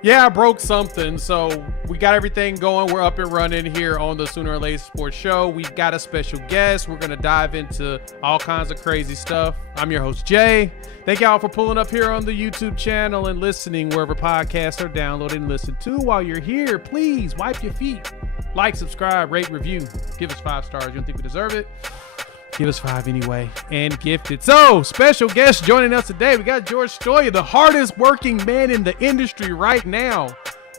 Yeah, I broke something, so we got everything going. We're up and running here on the Sooner or Later Sports Show. We've got a special guest. We're going to dive into all kinds of crazy stuff. I'm your host, Jay. Thank y'all for pulling up here on the YouTube channel and listening wherever podcasts are downloaded and listened to. While you're here, please wipe your feet. Like, subscribe, rate, review. Give us 5 stars. You don't think we deserve it? Give us 5 anyway, and gift it. So, special guest joining us today. We got George Stoya, the hardest working man in the industry right now,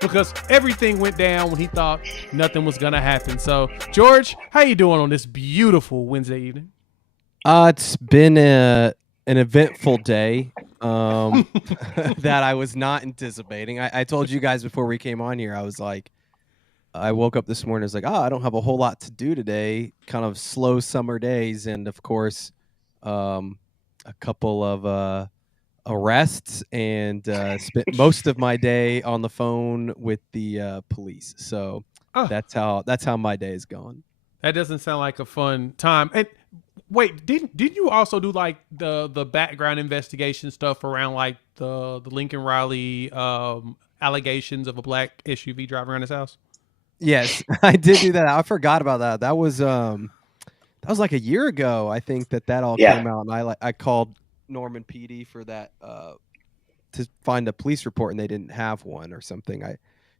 because everything went down when he thought nothing was gonna happen. So, George, how you doing on this beautiful Wednesday evening? It's been an eventful day that I was not anticipating. I told you guys before we came on here, I woke up this morning, I was like, I don't have a whole lot to do today, kind of slow summer days. And of course, a couple of arrests and spent most of my day on the phone with the police. So that's how my day is going. That doesn't sound like a fun time. And wait, didn't you also do like the background investigation stuff around like the Lincoln Riley allegations of a black SUV driving around his house? Yes, I did do that. I forgot about that. That was like a year ago. I think that all came out, and I called Norman PD for that to find a police report, and they didn't have one or something. I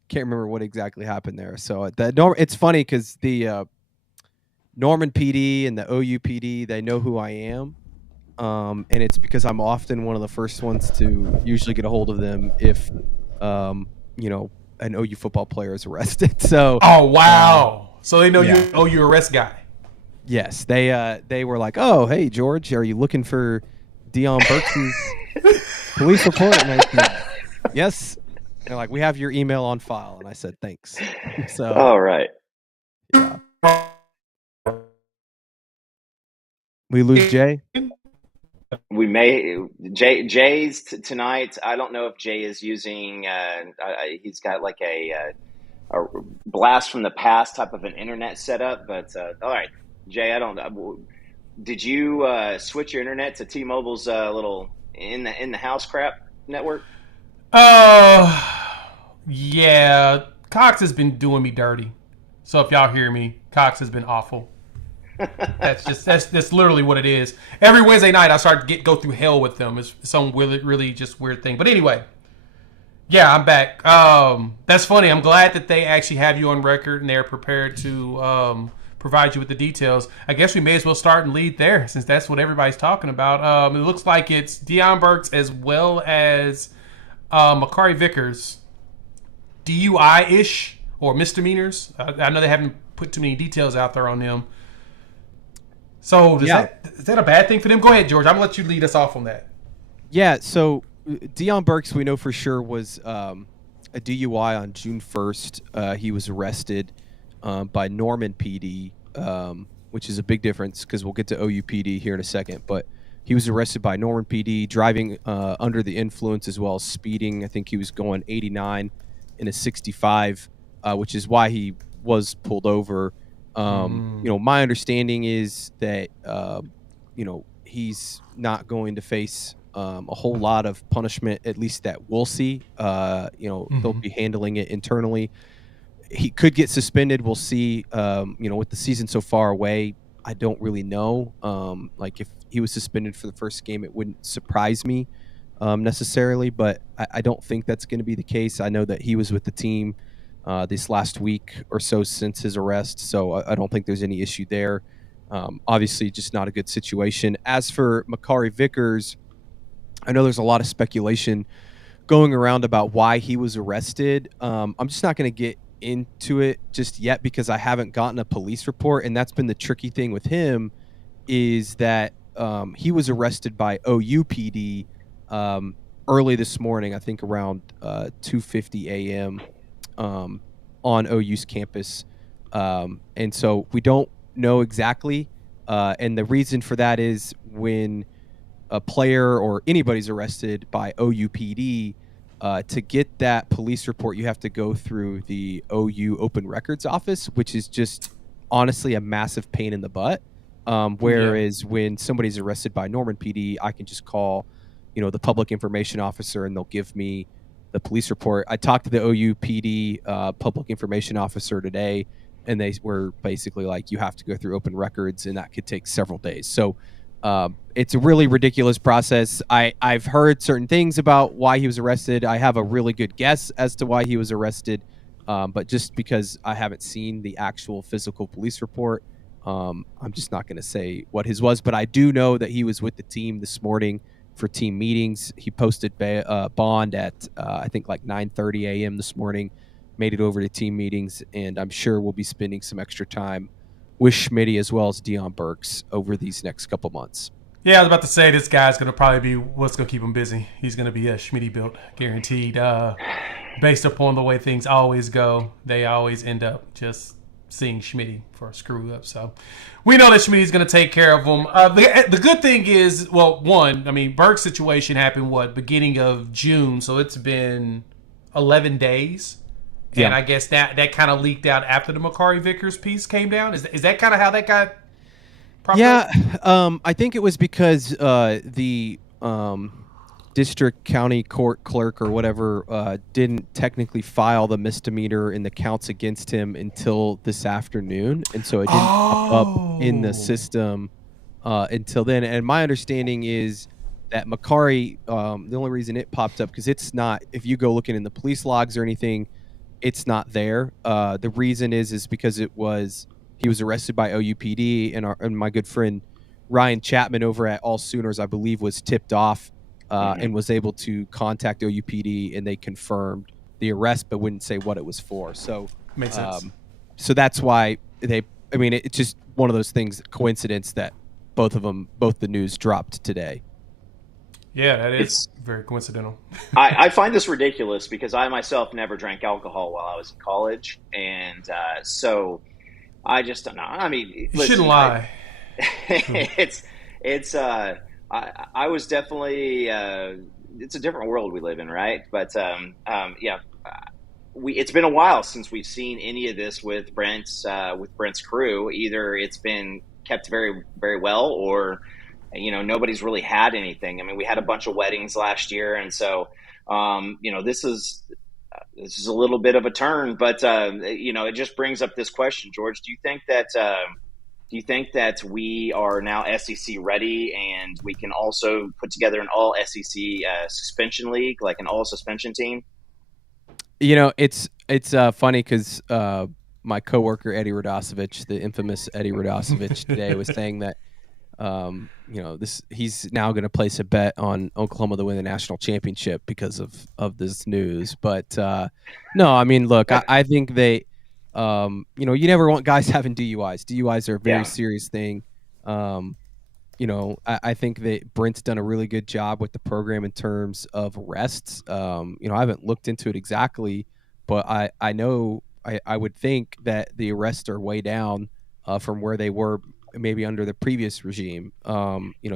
can't remember what exactly happened there. So it's funny because the Norman PD and the OUPD, they know who I am, and it's because I'm often one of the first ones to usually get a hold of them if an OU football player is arrested. So oh wow, so they know you're an OU arrest guy. Yes, they were like, oh hey George, are you looking for Deion Burks' police report? And I said, yes. They're like, we have your email on file, and I said thanks. So all right. Yeah. We lose Jay. We may Jay's tonight. I don't know if Jay is using. He's got like a blast from the past type of an internet setup. But all right, Jay, I don't. Did you switch your internet to T-Mobile's little in the house crap network? Yeah. Cox has been doing me dirty. So if y'all hear me, Cox has been awful. That's literally what it is. Every Wednesday night I start to go through hell with them. It's some really just weird thing. But anyway, yeah, I'm back. That's funny. I'm glad that they actually have you on record and they're prepared to provide you with the details. I guess we may as well start and lead there since that's what everybody's talking about. It looks like it's Deion Burks as well as Makari Vickers, DUI-ish or misdemeanors. I know they haven't put too many details out there on them. So is that a bad thing for them? Go ahead, George. I'm going to let you lead us off on that. Yeah, so Deion Burks, we know for sure, was a DUI on June 1st. He was arrested by Norman PD, which is a big difference because we'll get to OUPD here in a second. But he was arrested by Norman PD, driving under the influence as well as speeding. I think he was going 89 in a 65, which is why he was pulled over. My understanding is that he's not going to face a whole lot of punishment, at least that we'll see. They'll be handling it internally. He could get suspended. We'll see. With the season so far away, I don't really know. If he was suspended for the first game, it wouldn't surprise me necessarily, but I don't think that's going to be the case. I know that he was with the team this last week or so since his arrest, so I don't think there's any issue there. Obviously, just not a good situation. As for Makari Vickers, I know there's a lot of speculation going around about why he was arrested. I'm just not going to get into it just yet because I haven't gotten a police report, and that's been the tricky thing with him is that he was arrested by OUPD early this morning, I think around 2:50 a.m. On OU's campus. And so we don't know exactly. And the reason for that is when a player or anybody's arrested by OUPD, to get that police report, you have to go through the OU Open Records Office, which is just honestly a massive pain in the butt. Whereas when somebody's arrested by Norman PD, I can just call, the public information officer and they'll give me the police report. I talked to the OUPD public information officer today, and they were basically like, you have to go through open records, and that could take several days. So it's a really ridiculous process. I've heard certain things about why he was arrested. I have a really good guess as to why he was arrested, but just because I haven't seen the actual physical police report, I'm just not going to say what his was. But I do know that he was with the team this morning for team meetings. He posted bond at I think like 9:30 a.m. this morning, made it over to team meetings, and I'm sure we'll be spending some extra time with Schmitty as well as Deion Burks over these next couple months. Yeah, I was about to say this guy's going to probably be what's going to keep him busy. He's going to be a Schmitty built, guaranteed. Based upon the way things always go, they always end up just seeing Schmitty for a screw up. So we know that Schmitty's going to take care of him. The good thing is, well, one, I mean, Burke's situation happened, beginning of June. So it's been 11 days. And yeah. I guess that kind of leaked out after the Makari Vickers piece came down. Is that kind of how that got proper? Yeah, I think it was because the district county court clerk or whatever didn't technically file the misdemeanor in the counts against him until this afternoon, and so it didn't pop up in the system until then. And my understanding is that Makari, the only reason it popped up, because it's not, if you go looking in the police logs or anything, it's not there. The reason is because he was arrested by OUPD, and my good friend Ryan Chapman over at All Sooners, I believe, was tipped off and was able to contact OUPD, and they confirmed the arrest, but wouldn't say what it was for. So makes sense. So that's why it's just one of those things, coincidence that both the news dropped today. Yeah, that is very coincidental. I find this ridiculous because I myself never drank alcohol while I was in college, and so I just don't know. I mean, you shouldn't lie. I was definitely it's a different world we live in, right? But yeah, it's been a while since we've seen any of this with Brent's crew. Either it's been kept very, very well, or nobody's really had anything. I mean, we had a bunch of weddings last year, and so this is a little bit of a turn, but it just brings up this question, George. Do you think that we are now SEC ready, and we can also put together an all SEC suspension league, like an all suspension team? It's funny because my coworker Eddie Radosevich, the infamous Eddie Radosevich, today was saying that he's now going to place a bet on Oklahoma to win the national championship because of this news. But no, I mean, look, I think they, you never want guys having DUIs. DUIs are a very serious thing. I think that Brent's done a really good job with the program in terms of arrests. I haven't looked into it exactly, but I know I would think that the arrests are way down from where they were maybe under the previous regime.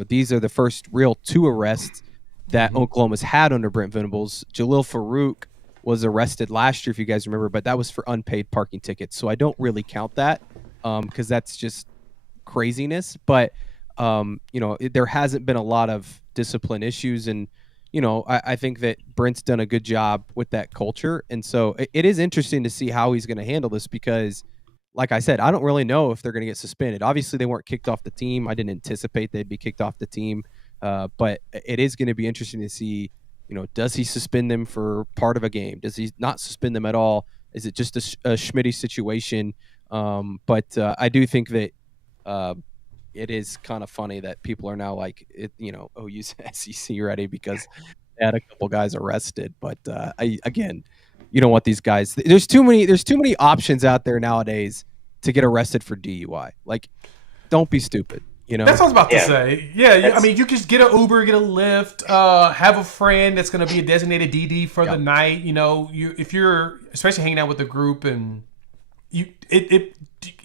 These are the first real 2 arrests that Oklahoma's had under Brent Venables. Jalil Farouk was arrested last year, if you guys remember, but that was for unpaid parking tickets. So I don't really count that because that's just craziness. But, there hasn't been a lot of discipline issues. And, I think that Brent's done a good job with that culture. And so it is interesting to see how he's going to handle this because, like I said, I don't really know if they're going to get suspended. Obviously, they weren't kicked off the team. I didn't anticipate they'd be kicked off the team. But it is going to be interesting to see, does he suspend them for part of a game? Does he not suspend them at all? Is it just a Schmitty situation? But I do think that it is kind of funny that people are now like, OU's SEC ready because they had a couple guys arrested. But again, you don't want these guys. There's too many options out there nowadays to get arrested for DUI. Like, don't be stupid. That's what I was about to say. Yeah, I mean, you just get an Uber, get a Lyft, have a friend that's going to be a designated DD for the night. If you're especially hanging out with a group, and you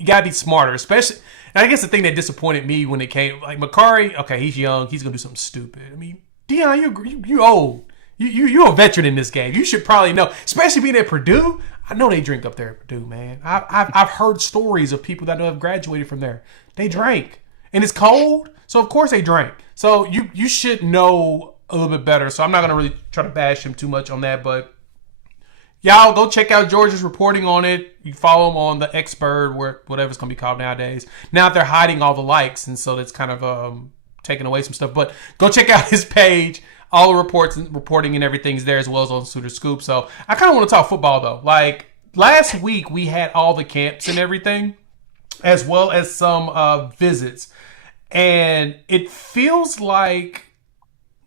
got to be smarter. Especially, and I guess the thing that disappointed me when it came, like Makari. Okay, he's young. He's going to do something stupid. I mean, Deion, you old. You're a veteran in this game. You should probably know, especially being at Purdue. I know they drink up there at Purdue, man. I've heard stories of people that have graduated from there. They drank, and it's cold, so of course they drank. So you should know a little bit better. So I'm not gonna really try to bash him too much on that, but Y'all go check out George's reporting on it. You follow him on the Xbird, whatever it's going to be called nowadays. Now they're hiding all the likes, and so that's kind of taking away some stuff. But go check out his page. All the reports and reporting and everything's there, as well as on Sooner Scoop. So I kind of want to talk football, though. Like, last week we had all the camps and everything, as well as some visits. And it feels like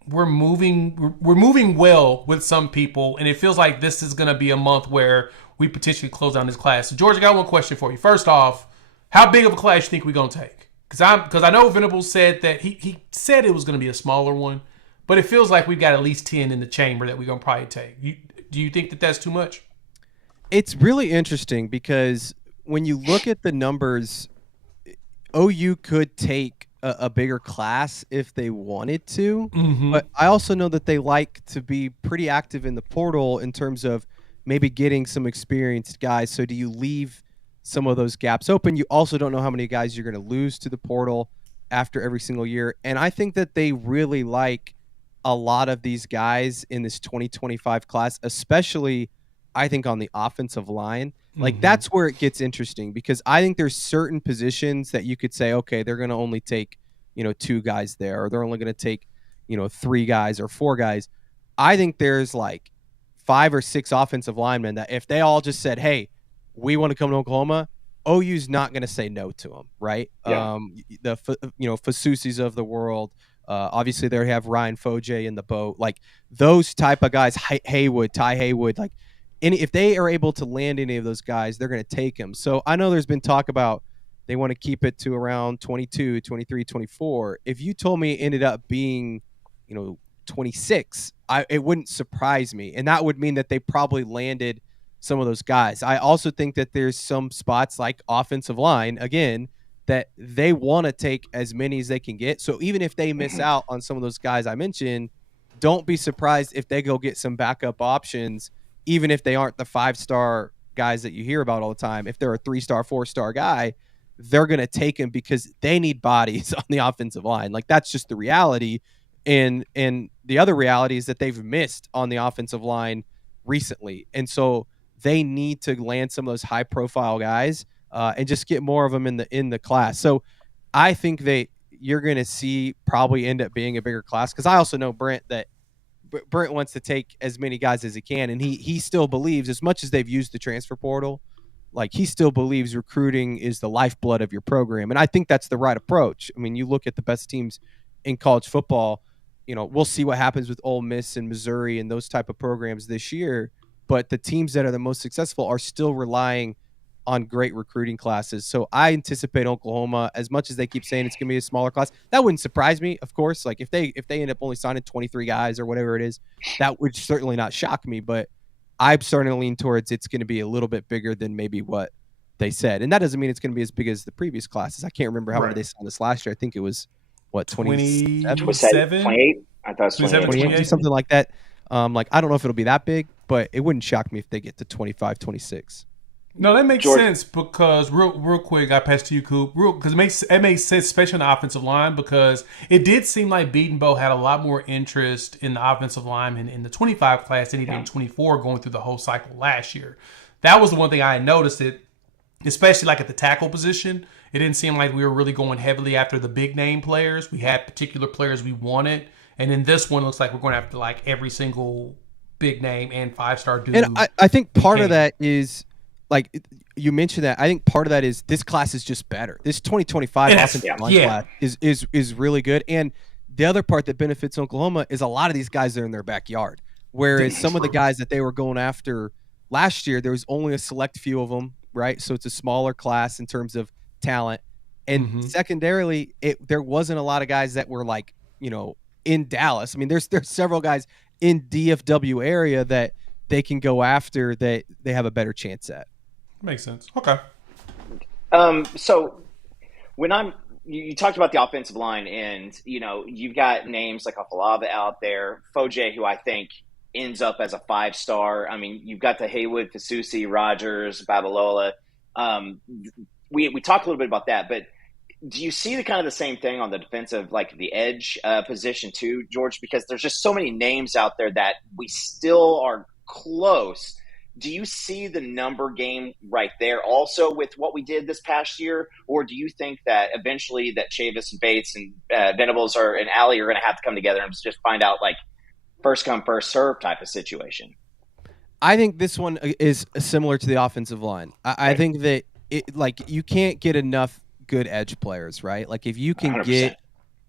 we're moving well with some people, and it feels like this is going to be a month where we potentially close down this class. So, George, I got one question for you. First off, how big of a class you think we're going to take? Because I know Venables said that he said it was going to be a smaller one, but it feels like we've got at least 10 in the chamber that we're going to probably take. Do you think that that's too much? It's really interesting because when you look at the numbers, OU could take a bigger class if they wanted to, but I also know that they like to be pretty active in the portal in terms of maybe getting some experienced guys. So do you leave some of those gaps open? You also don't know how many guys you're going to lose to the portal after every single year. And I think that they really like a lot of these guys in this 2025 class, especially I think on the offensive line. Like that's where it gets interesting, because I think there's certain positions that you could say, okay, they're going to only take, 2 guys there, or they're only going to take, 3 guys or 4 guys. I think there's like 5 or 6 offensive linemen that if they all just said, hey, we want to come to Oklahoma, OU's not going to say no to them, right? Yeah. Fasusis of the world. Obviously, they have Ryan Foje in the boat. Like those type of guys, Haywood, Ty Haywood, like if they are able to land any of those guys, they're going to take them. So I know there's been talk about they want to keep it to around 22, 23, 24. If you told me it ended up being, 26, it wouldn't surprise me. And that would mean that they probably landed some of those guys. I also think that there's some spots like offensive line, again, that they want to take as many as they can get. So even if they miss out on some of those guys I mentioned, don't be surprised if they go get some backup options, even if they aren't the 5-star guys that you hear about all the time. If they're a 3-star, 4-star guy, they're going to take him because they need bodies on the offensive line. Like that's just the reality. And the other reality is that they've missed on the offensive line recently. And so they need to land some of those high profile guys and just get more of them in the class. So I think you're going to see probably end up being a bigger class. Cause I also know Brent wants to take as many guys as he can. And he still believes, as much as they've used the transfer portal, like he still believes recruiting is the lifeblood of your program. And I think that's the right approach. I mean, you look at the best teams in college football, we'll see what happens with Ole Miss and Missouri and those type of programs this year. But the teams that are the most successful are still relying on great recruiting classes. So I anticipate Oklahoma, as much as they keep saying it's going to be a smaller class, that wouldn't surprise me, of course. Like if they end up only signing 23 guys or whatever it is, that would certainly not shock me. But I'm starting to lean towards it's going to be a little bit bigger than maybe what they said. And that doesn't mean it's going to be as big as the previous classes. I can't remember how many they signed this last year. I think it was, 27? 28? I thought it was 28, something like that. I don't know if it'll be that big, but it wouldn't shock me if they get to 25, 26. No, that makes sense because real quick, I pass to you, Coop. Because it makes sense, especially on the offensive line, because it did seem like Beatonbow had a lot more interest in the offensive line in the 25 class than he did in 24 going through the whole cycle last year. That was the one thing I had noticed, especially like at the tackle position. It didn't seem like we were really going heavily after the big name players. We had particular players we wanted, and in this one, it looks like we're going after like every single big name and 5-star dude. And I think part of that is, like you mentioned that, I think part of that is this class is just better. This 2025 offensive line class is really good. And the other part that benefits Oklahoma is a lot of these guys are in their backyard. Whereas some of the guys that they were going after last year, there was only a select few of them, right? So it's a smaller class in terms of talent. And secondarily, there wasn't a lot of guys that were like, in Dallas. I mean, there's several guys in DFW area that they can go after that they have a better chance at. Makes sense. Okay. So when you talked about the offensive line, and you've got names like Afalava out there, Foje, who I think ends up as a 5-star. I mean, you've got the Haywood, Fasusi, Rogers, Babalola. We talked a little bit about that, but do you see the kind of the same thing on the defensive, like the edge position too, George? Because there's just so many names out there that we still are close do you see the number game right there also with what we did this past year? Or do you think that eventually that Chavis and Bates and Venables and Alley are going to have to come together and just find out like first come, first serve type of situation? I think this one is similar to the offensive line. I think that you can't get enough good edge players, right? Like if you can 100%. get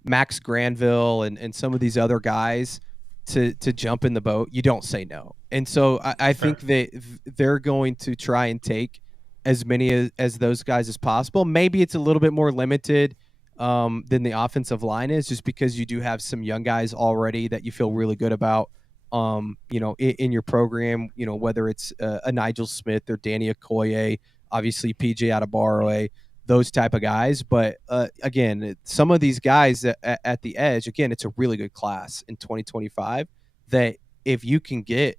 Max Granville and some of these other guys to jump in the boat, you don't say no. And so I think that they're going to try and take as many as those guys as possible. Maybe it's a little bit more limited than the offensive line is, just because you do have some young guys already that you feel really good about. In your program, whether it's a Nigel Smith or Danny Okoye, obviously PJ Adebawore, those type of guys. But again, some of these guys at the edge, again, it's a really good class in 2025 that if you can get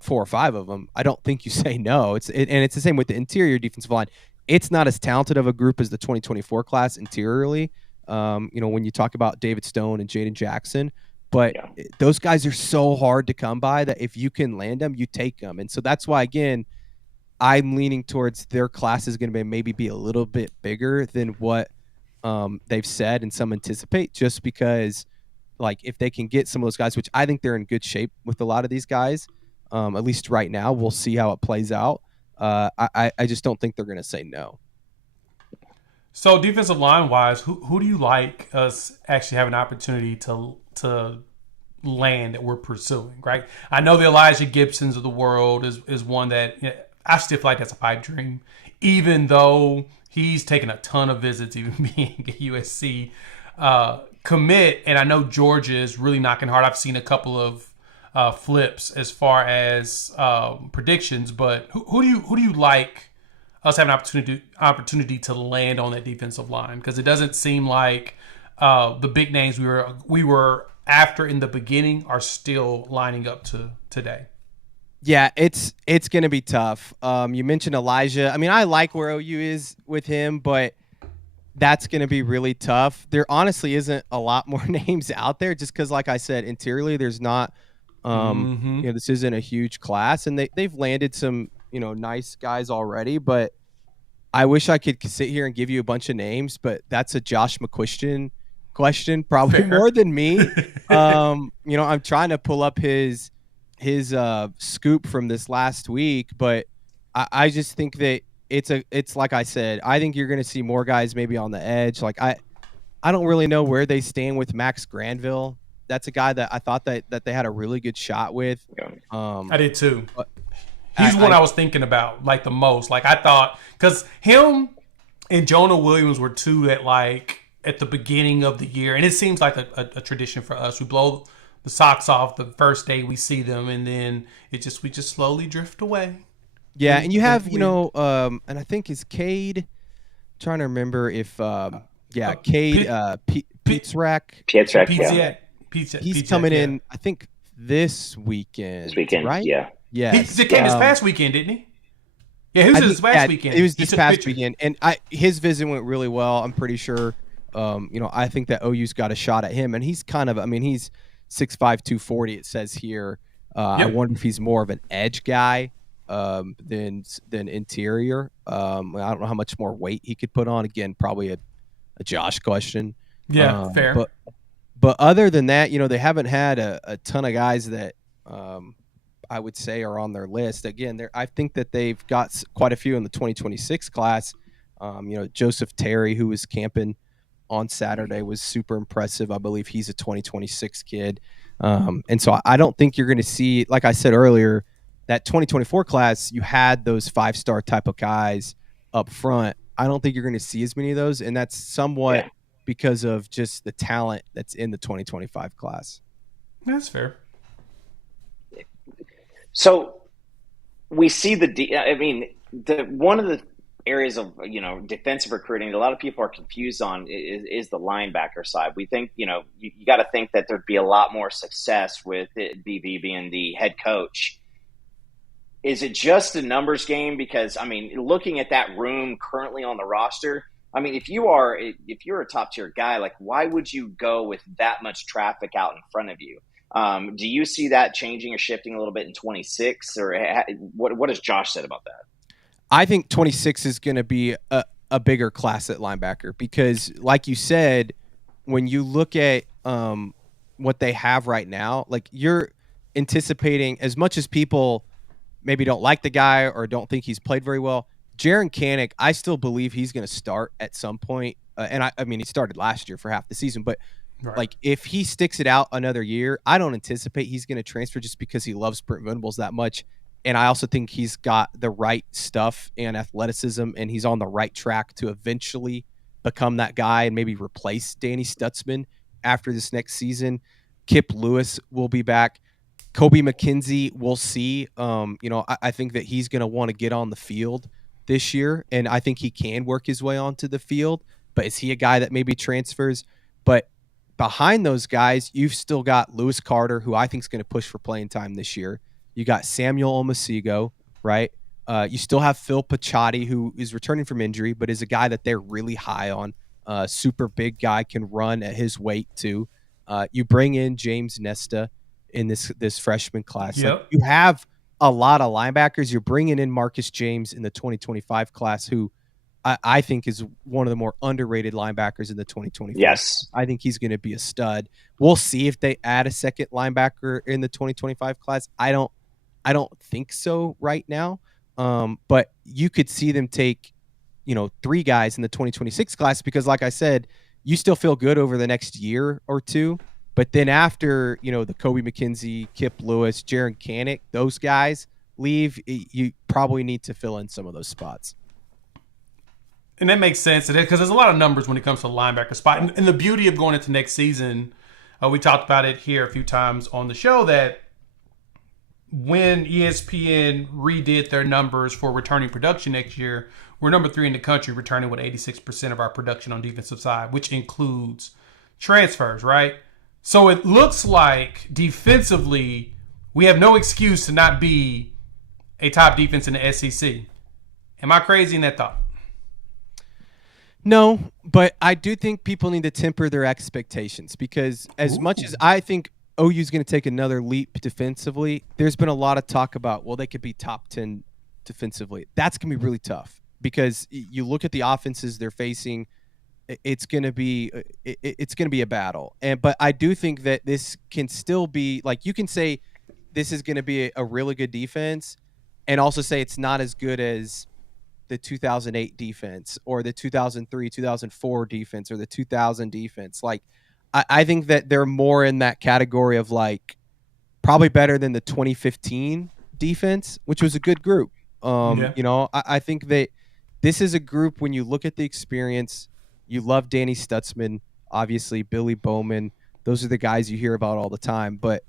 4 or 5 of them, I don't think you say no. And it's the same with the interior defensive line. It's not as talented of a group as the 2024 class interiorly. When you talk about David Stone and Jaden Jackson, but those guys are so hard to come by that if you can land them, you take them. And so that's why, again, I'm leaning towards their class is going to maybe be a little bit bigger than what they've said and some anticipate, just because like if they can get some of those guys, which I think they're in good shape with a lot of these guys, at least right now. We'll see how it plays out. I just don't think they're going to say no. So defensive line wise, who do you like us actually have an opportunity to land that we're pursuing, right? I know the Elijah Gibsons of the world is one that I still feel like that's a pipe dream, even though he's taken a ton of visits, even being a USC commit. And I know Georgia is really knocking hard. I've seen a couple of flips as far as predictions, but who do you like us having an opportunity to land on that defensive line? Because it doesn't seem like the big names we were after in the beginning are still lining up to today. Yeah, it's going to be tough. You mentioned Elijah. I mean, I like where OU is with him, but that's going to be really tough. There honestly isn't a lot more names out there, just because, like I said, interiorly there's not. This isn't a huge class, and they've landed some nice guys already. But I wish I could sit here and give you a bunch of names, but that's a Josh McCuistion question, probably Fair. more than me. I'm trying to pull up his scoop from this last week, but I just think that it's like I said, I think you're going to see more guys maybe on the edge. Like I don't really know where they stand with Max Granville. That's a guy that I thought that they had a really good shot with. I did too. He's one I was thinking about like the most. Like I thought, because him and Jonah Williams were two that like at the beginning of the year, and it seems like a tradition for us. We blow the socks off the first day we see them, and then we just slowly drift away. Yeah, and you have and I think is Cade. Trying to remember if Cade Pietzrak, he's coming in. I think this weekend. Right? Yeah. Yeah. He came this past weekend, didn't he? Yeah, he was this past weekend. It was this past weekend, and his visit went really well. I'm pretty sure. I think that OU's got a shot at him, and he's he's 6'5", 240. It says here. I wonder if he's more of an edge guy than interior. I don't know how much more weight he could put on. Again, probably a Josh question. Yeah, fair. But other than that, they haven't had a ton of guys that I would say are on their list. Again, I think that they've got quite a few in the 2026 class. Joseph Terry, who was camping on Saturday, was super impressive. I believe he's a 2026 kid. And so I don't think you're going to see, like I said earlier, that 2024 class, you had those 5-star type of guys up front. I don't think you're going to see as many of those, and that's somewhat because of just the talent that's in the 2025 class. That's fair. So we see one of the areas of defensive recruiting a lot of people are confused on is the linebacker side. We think you got to think that there'd be a lot more success with BV being the head coach. Is it just a numbers game? Because looking at that room currently on the roster, if you're a top tier guy, like why would you go with that much traffic out in front of you? Do you see that changing or shifting a little bit in 26? Or what has Josh said about that? I think 26 is going to be a bigger class at linebacker because, like you said, when you look at what they have right now, like you're anticipating, as much as people maybe don't like the guy or don't think he's played very well, Jaron Kanik, I still believe he's going to start at some point. And I mean, he started last year for half the season, but like if he sticks it out another year, I don't anticipate he's going to transfer just because he loves Brent Venables that much. And I also think he's got the right stuff and athleticism, and he's on the right track to eventually become that guy and maybe replace Danny Stutzman after this next season. Kip Lewis will be back. Kobe McKenzie, we'll see. I think that he's going to want to get on the field this year, and I think he can work his way onto the field. But is he a guy that maybe transfers? But behind those guys, you've still got Lewis Carter, who I think is going to push for playing time this year. You got Samuel Omasigo, right? You still have Phil Pachotti, who is returning from injury, but is a guy that they're really high on. Super big guy, can run at his weight too. You bring in James Nesta in this freshman class. Yep. Like, you have a lot of linebackers. You're bringing in Marcus James in the 2025 class, who I think is one of the more underrated linebackers in the 2025. Yes. I think he's going to be a stud. We'll see if they add a second linebacker in the 2025 class. I don't think so right now. But you could see them take, 3 guys in the 2026 class because, like I said, you still feel good over the next year or two. But then after, the Kobe McKenzie, Kip Lewis, Jaron Kanik, those guys leave, you probably need to fill in some of those spots. And that makes sense because there's a lot of numbers when it comes to the linebacker spot. And the beauty of going into next season, we talked about it here a few times on the show, that when ESPN redid their numbers for returning production next year, we're number 3 in the country, returning with 86% of our production on defensive side, which includes transfers, right? So it looks like defensively, we have no excuse to not be a top defense in the SEC. Am I crazy in that thought? No, but I do think people need to temper their expectations because as much as I think OU is going to take another leap defensively, there's been a lot of talk about, well, they could be top 10 defensively. That's going to be really tough because you look at the offenses they're facing. It's going to be a battle. But I do think that this can still be, like, you can say this is going to be a really good defense and also say it's not as good as the 2008 defense or the 2003, 2004 defense or the 2000 defense. Like, I think that they're more in that category of, like, probably better than the 2015 defense, which was a good group. I think that this is a group, when you look at the experience, you love Danny Stutzman, obviously Billy Bowman. Those are the guys you hear about all the time. But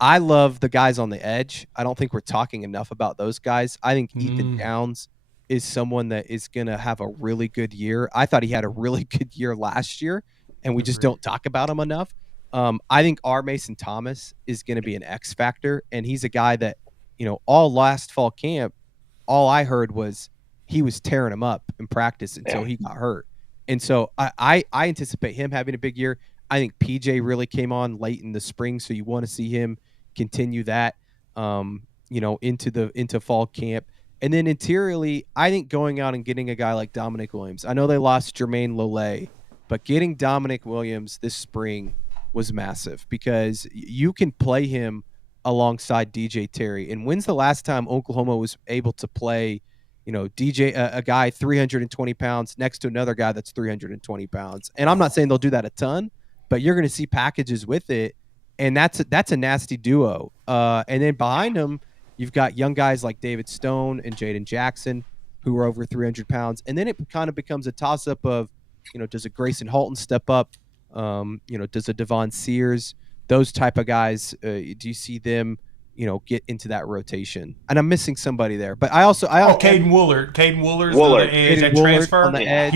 I love the guys on the edge. I don't think we're talking enough about those guys. I think Ethan Downs is someone that is going to have a really good year. I thought he had a really good year last year, and we just don't talk about him enough. I think R. Mason Thomas is going to be an X factor, and he's a guy that, all last fall camp, all I heard was he was tearing him up in practice until he got hurt. And so I anticipate him having a big year. I think PJ really came on late in the spring, so you want to see him continue that, into fall camp. And then interiorly, I think going out and getting a guy like Dominic Williams. I know they lost Jermaine Lole, but getting Dominic Williams this spring was massive because you can play him alongside DJ Terry. And when's the last time Oklahoma was able to play, a guy 320 pounds next to another guy that's 320 pounds? And I'm not saying they'll do that a ton, but you're going to see packages with it. And that's a nasty duo. And then behind them, you've got young guys like David Stone and Jaden Jackson who are over 300 pounds. And then it kind of becomes a toss-up of, does a Grayson Halton step up? Does a Devon Sears? Those type of guys, do you see them, get into that rotation? And I'm missing somebody there. But Caden Woolard. Caden Woolard's on the edge at transfer. On the edge.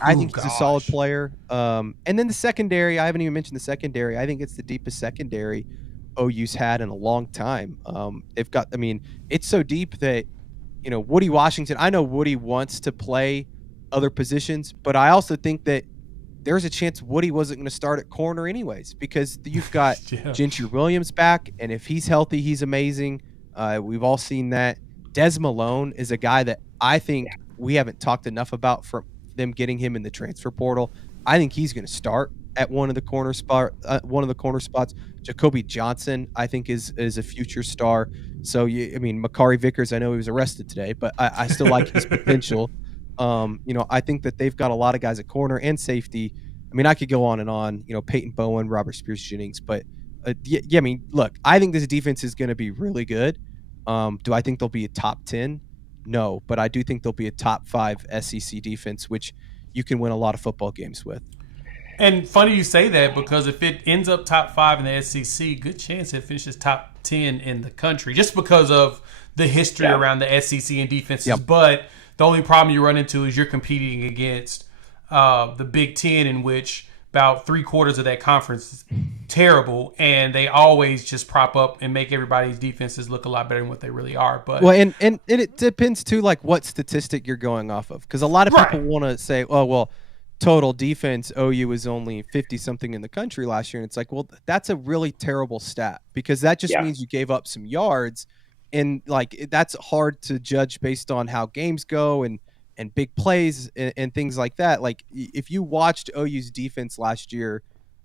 I think he's a solid player. And then the secondary, I haven't even mentioned the secondary. I think it's the deepest secondary OU's had in a long time. They've got, it's so deep that, Woody Washington, I know Woody wants to play other positions, but I also think that there's a chance Woody wasn't going to start at corner anyways, because you've got Yeah. Gentry Williams back, and if he's healthy, he's amazing. We've all seen that. Des Malone is a guy that I think we haven't talked enough about from them getting him in the transfer portal. I think he's going to start at one of the corner spots. Jacoby Johnson, I think, is a future star. So Makari Vickers, I know he was arrested today, but I still like his potential. I think that they've got a lot of guys at corner and safety. I mean, I could go on and on. Peyton Bowen, Robert Spears-Jennings, but look, I think this defense is going to be really good. Do I think they'll be a top 10? No, but I do think they'll be a top 5 SEC defense, which you can win a lot of football games with. And funny you say that, because if it ends up top 5 in the SEC, good chance it finishes top 10 in the country, just because of the history around the SEC and defenses. Yep. But the only problem you run into is you're competing against the Big Ten, in which about 3/4 of that conference is terrible, and they always just prop up and make everybody's defenses look a lot better than what they really are. But and it depends too, like what statistic you're going off of, because a lot of people want to say, oh well, total defense, OU was only 50 something in the country last year, and it's like, well, that's a really terrible stat, because that just means you gave up some yards, and like that's hard to judge based on how games go and big plays and things like that. Like if you watched OU's defense last year,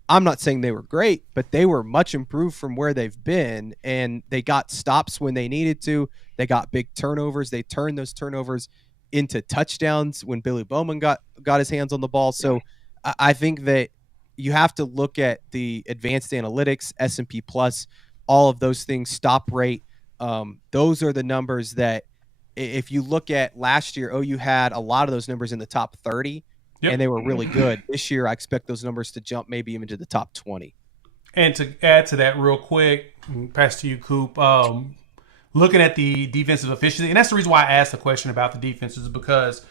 I'm not saying they were great, but they were much improved from where they've been, and they got stops when they needed to. They got big turnovers. They turned those turnovers into touchdowns when Billy Bowman got his hands on the ball. So I think that you have to look at the advanced analytics, S&P Plus, all of those things, stop rate. Those are the numbers that, if you look at last year, OU had a lot of those numbers in the top 30, and they were really good. This year, I expect those numbers to jump maybe even to the top 20. And to add to that real quick, pass to you, Coop, looking at the defensive efficiency, and that's the reason why I asked the question about the defenses, because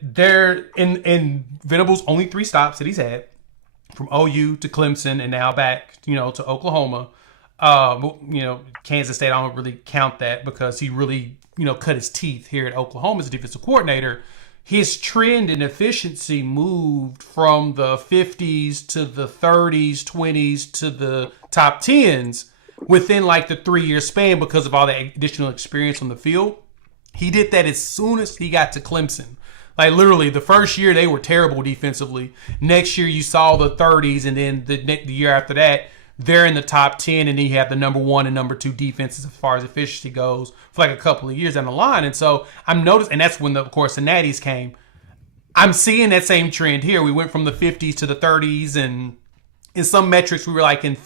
they're in Venable's only 3 stops that he's had, from OU to Clemson and now back, to Oklahoma. Kansas State, I don't really count that because he really, cut his teeth here at Oklahoma as a defensive coordinator. His trend in efficiency moved from the 50s to the 30s, 20s to the top 10s within like the 3-year span because of all the additional experience on the field. He did that as soon as he got to Clemson. Like literally the first year they were terrible defensively. Next year you saw the 30s, and then the year after that they're in the top 10, and then you have the number 1 and number 2 defenses as far as efficiency goes for like a couple of years down the line. And so I'm noticing, and that's when of course the Natties came. I'm seeing that same trend here. We went from the 50s to the 30s, and in some metrics we were like in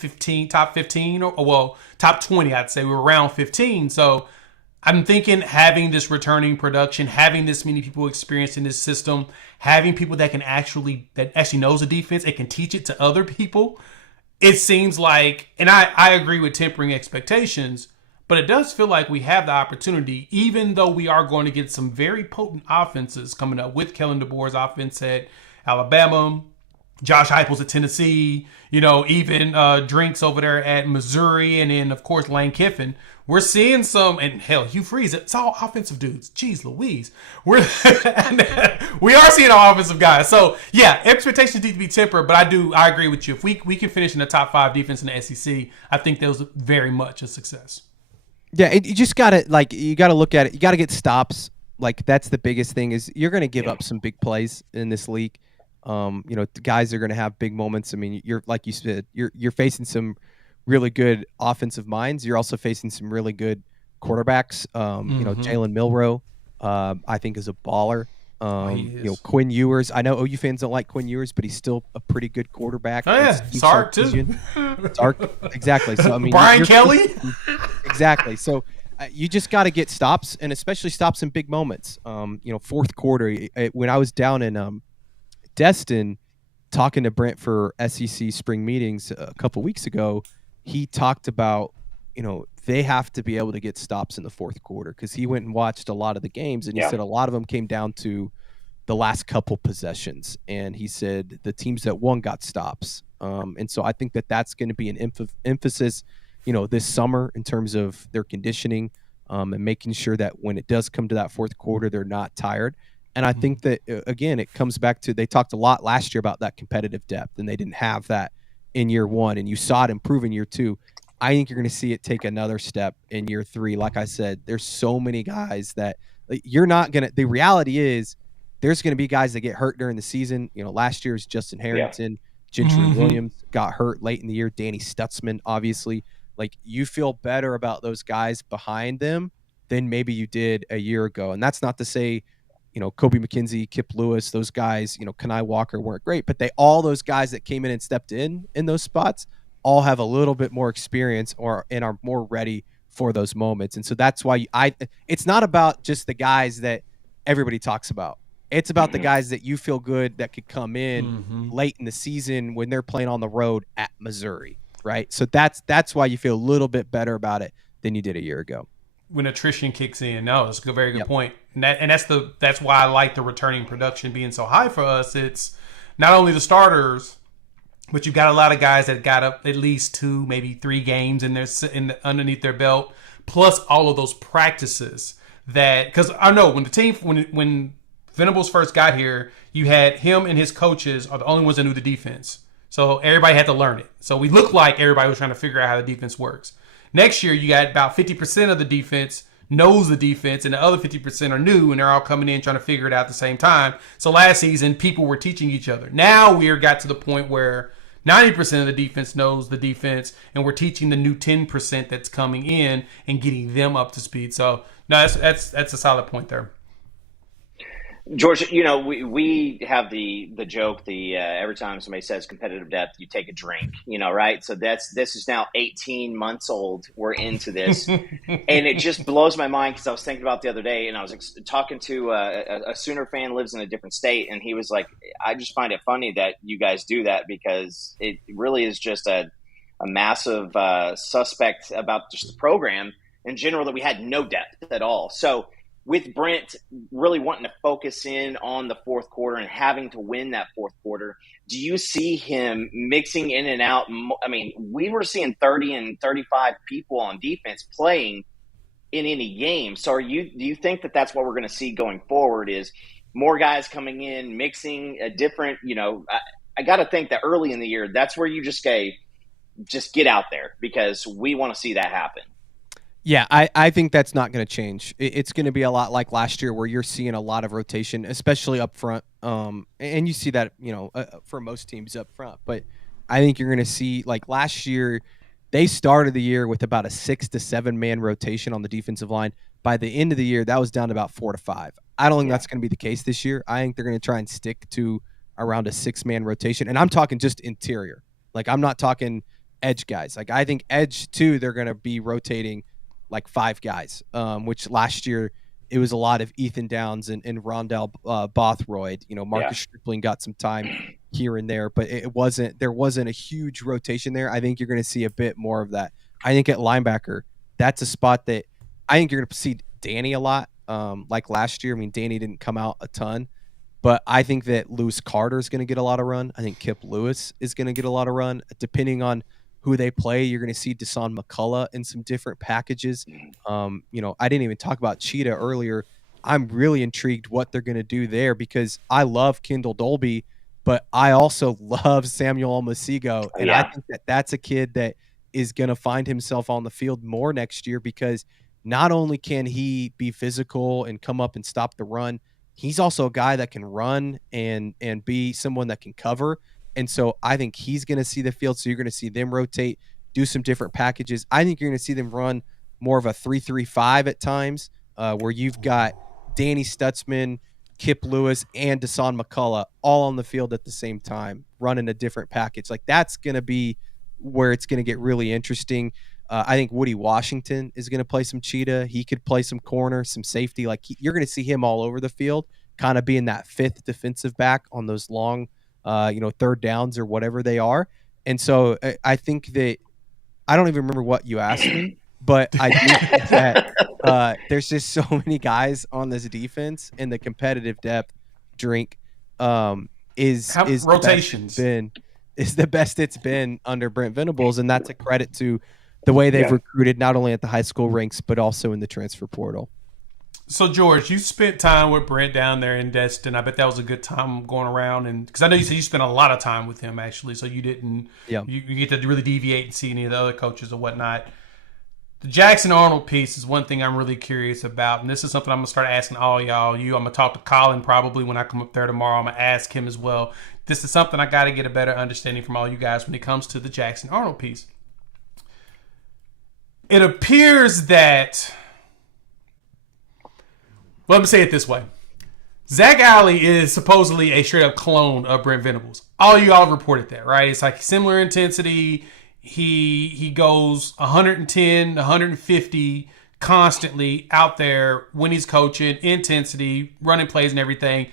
top 15 or top 20, I'd say we were around 15. So I'm thinking having this returning production, having this many people experiencing this system, having people that actually knows the defense and can teach it to other people. It seems like, and I agree with tempering expectations, but it does feel like we have the opportunity, even though we are going to get some very potent offenses coming up with Kellen DeBoer's offense at Alabama, Josh Heupel's at Tennessee, even Drinks over there at Missouri, and then, of course, Lane Kiffin. We're seeing some, and hell, Hugh Freeze, it's all offensive dudes. Jeez Louise. We are seeing all offensive guys. So, yeah, expectations need to be tempered, but I agree with you. If we can finish in the top 5 defense in the SEC, I think that was very much a success. Yeah, you just got to, you got to look at it. You got to get stops. Like, that's the biggest thing, is you're going to give up some big plays in this league. The guys are going to have big moments. I mean, like you said, you're facing some really good offensive minds. You're also facing some really good quarterbacks. Jalen Milroe, I think, is a baller. Quinn Ewers. I know OU fans don't like Quinn Ewers, but he's still a pretty good quarterback. Oh yeah, Sark too. Sark, exactly. So I mean, Brian Kelly. Exactly. So you just got to get stops, and especially stops in big moments. Fourth quarter, when I was down in Destin talking to Brent for SEC spring meetings a couple weeks ago, he talked about, they have to be able to get stops in the fourth quarter, because he went and watched a lot of the games, and he said a lot of them came down to the last couple possessions, and he said the teams that won got stops. And so I think that that's going to be an emphasis, this summer in terms of their conditioning, and making sure that when it does come to that fourth quarter, they're not tired. And I think that, again, it comes back to, they talked a lot last year about that competitive depth, and they didn't have that in year one, and you saw it improve in year two. I think you're going to see it take another step in year three. Like I said, there's so many guys that you're not going to, the reality is there's going to be guys that get hurt during the season. Last year's Justin Harrington, Gentry Williams got hurt late in the year. Danny Stutzman, obviously. Like, you feel better about those guys behind them than maybe you did a year ago. And that's not to say, Kobe McKenzie, Kip Lewis, those guys, Kenai Walker weren't great, but all those guys that came in and stepped in those spots all have a little bit more experience and are more ready for those moments. And so that's why it's not about just the guys that everybody talks about. It's about the guys that you feel good that could come in late in the season when they're playing on the road at Missouri, right? So that's why you feel a little bit better about it than you did a year ago. When attrition kicks in. No, it's a very good point. And that's why I like the returning production being so high for us. It's not only the starters, but you've got a lot of guys that got up at least 2, maybe 3 games underneath their belt, plus all of those practices that, because I know when Venables first got here, you had him and his coaches are the only ones that knew the defense. So everybody had to learn it. So we looked like everybody was trying to figure out how the defense works. Next year, you got about 50% of the defense knows the defense, and the other 50% are new, and they're all coming in trying to figure it out at the same time. So last season, people were teaching each other. Now we got to the point where 90% of the defense knows the defense, and we're teaching the new 10% that's coming in and getting them up to speed. So no, that's a solid point there. George, we have the joke, every time somebody says competitive depth, you take a drink, right? So this is now 18 months old. We're into this. And it just blows my mind, because I was thinking about the other day, and I was talking to a Sooner fan, lives in a different state. And he was like, I just find it funny that you guys do that, because it really is just a massive suspect about just the program in general, that we had no depth at all. So with Brent really wanting to focus in on the fourth quarter and having to win that fourth quarter, do you see him mixing in and out? I mean, we were seeing 30 and 35 people on defense playing in any game. So do you think that that's what we're going to see going forward, is more guys coming in, mixing a different, I got to think that early in the year, that's where you just get out there, because we want to see that happen. Yeah, I think that's not going to change. It's going to be a lot like last year, where you're seeing a lot of rotation, especially up front. And you see that, for most teams up front. But I think you're going to see, like last year, they started the year with about a 6 to 7 man rotation on the defensive line. By the end of the year, that was down to about 4 to 5. I don't think that's going to be the case this year. I think they're going to try and stick to around a 6-man rotation. And I'm talking just interior. Like, I'm not talking edge guys. Like, I think edge too, they're going to be rotating like 5 guys, which last year it was a lot of Ethan Downs and Rondell Bothroyd. Marcus Stripling got some time here and there, but there wasn't a huge rotation there. I think you're going to see a bit more of that. I think at linebacker, that's a spot that I think you're going to see Danny a lot, like last year. I mean, Danny didn't come out a ton, but I think that Lewis Carter is going to get a lot of run. I think Kip Lewis is going to get a lot of run, depending on who they play. You're going to see Dasan McCullough in some different packages. I didn't even talk about Cheetah earlier. I'm really intrigued what they're going to do there, because I love Kendall Dolby, but I also love Samuel Omasigo. And I think that that's a kid that is going to find himself on the field more next year, because not only can he be physical and come up and stop the run, he's also a guy that can run and be someone that can cover. And so I think he's going to see the field. So you're going to see them rotate, do some different packages. I think you're going to see them run more of a 3-3-5 at times, where you've got Danny Stutzman, Kip Lewis, and Dasan McCullough all on the field at the same time, running a different package. Like, that's going to be where it's going to get really interesting. I think Woody Washington is going to play some cheetah. He could play some corner, some safety. Like, you're going to see him all over the field, kind of being that 5th defensive back on those long third downs or whatever they are. And so I think that, I don't even remember what you asked me, but I do think that there's just so many guys on this defense, and the competitive depth is rotations the best it's been under Brent Venables. And that's a credit to the way they've recruited, not only at the high school ranks, but also in the transfer portal. So, George, you spent time with Brent down there in Destin. I bet that was a good time going around, and because I know you said you spent a lot of time with him actually, so you didn't. Yeah. You get to really deviate and see any of the other coaches or whatnot. The Jackson Arnold piece is one thing I'm really curious about, and this is something I'm gonna start asking all y'all. I'm gonna talk to Colin probably when I come up there tomorrow. I'm gonna ask him as well. This is something I got to get a better understanding from all you guys when it comes to the Jackson Arnold piece. It appears that. Let me say it this way. Zach Alley is supposedly a straight up clone of Brent Venables. All you all reported that, right? It's like similar intensity. He goes 110, 150 constantly out there when he's coaching, intensity, running plays and everything.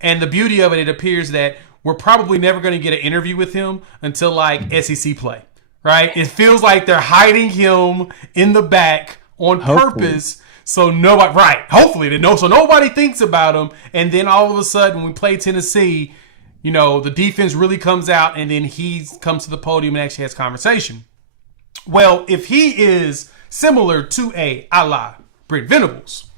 And the beauty of it, it appears that we're probably never going to get an interview with him until like SEC play, right? It feels like they're hiding him in the back on purpose. So nobody, right? Hopefully they know. So nobody thinks about him, and then all of a sudden, when we play Tennessee, you know, the defense really comes out, and then he comes to the podium and actually has conversation. Well, if he is similar to a la Brent Venables,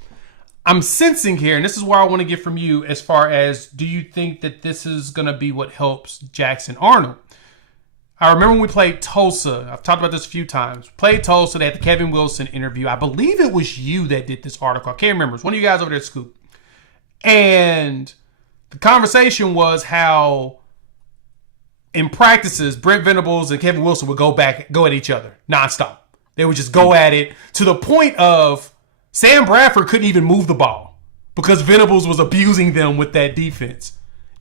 I'm sensing here, and this is where I want to get from you as far as, do you think that this is going to be what helps Jackson Arnold? I remember when we played Tulsa. I've talked about this a few times. We played Tulsa. They had the Kevin Wilson interview. I believe it was you that did this article. I can't remember. It was one of you guys over there at Scoop. And the conversation was how in practices, Brent Venables and Kevin Wilson would go at each other nonstop. They would just go at it to the point of Sam Bradford couldn't even move the ball because Venables was abusing them with that defense.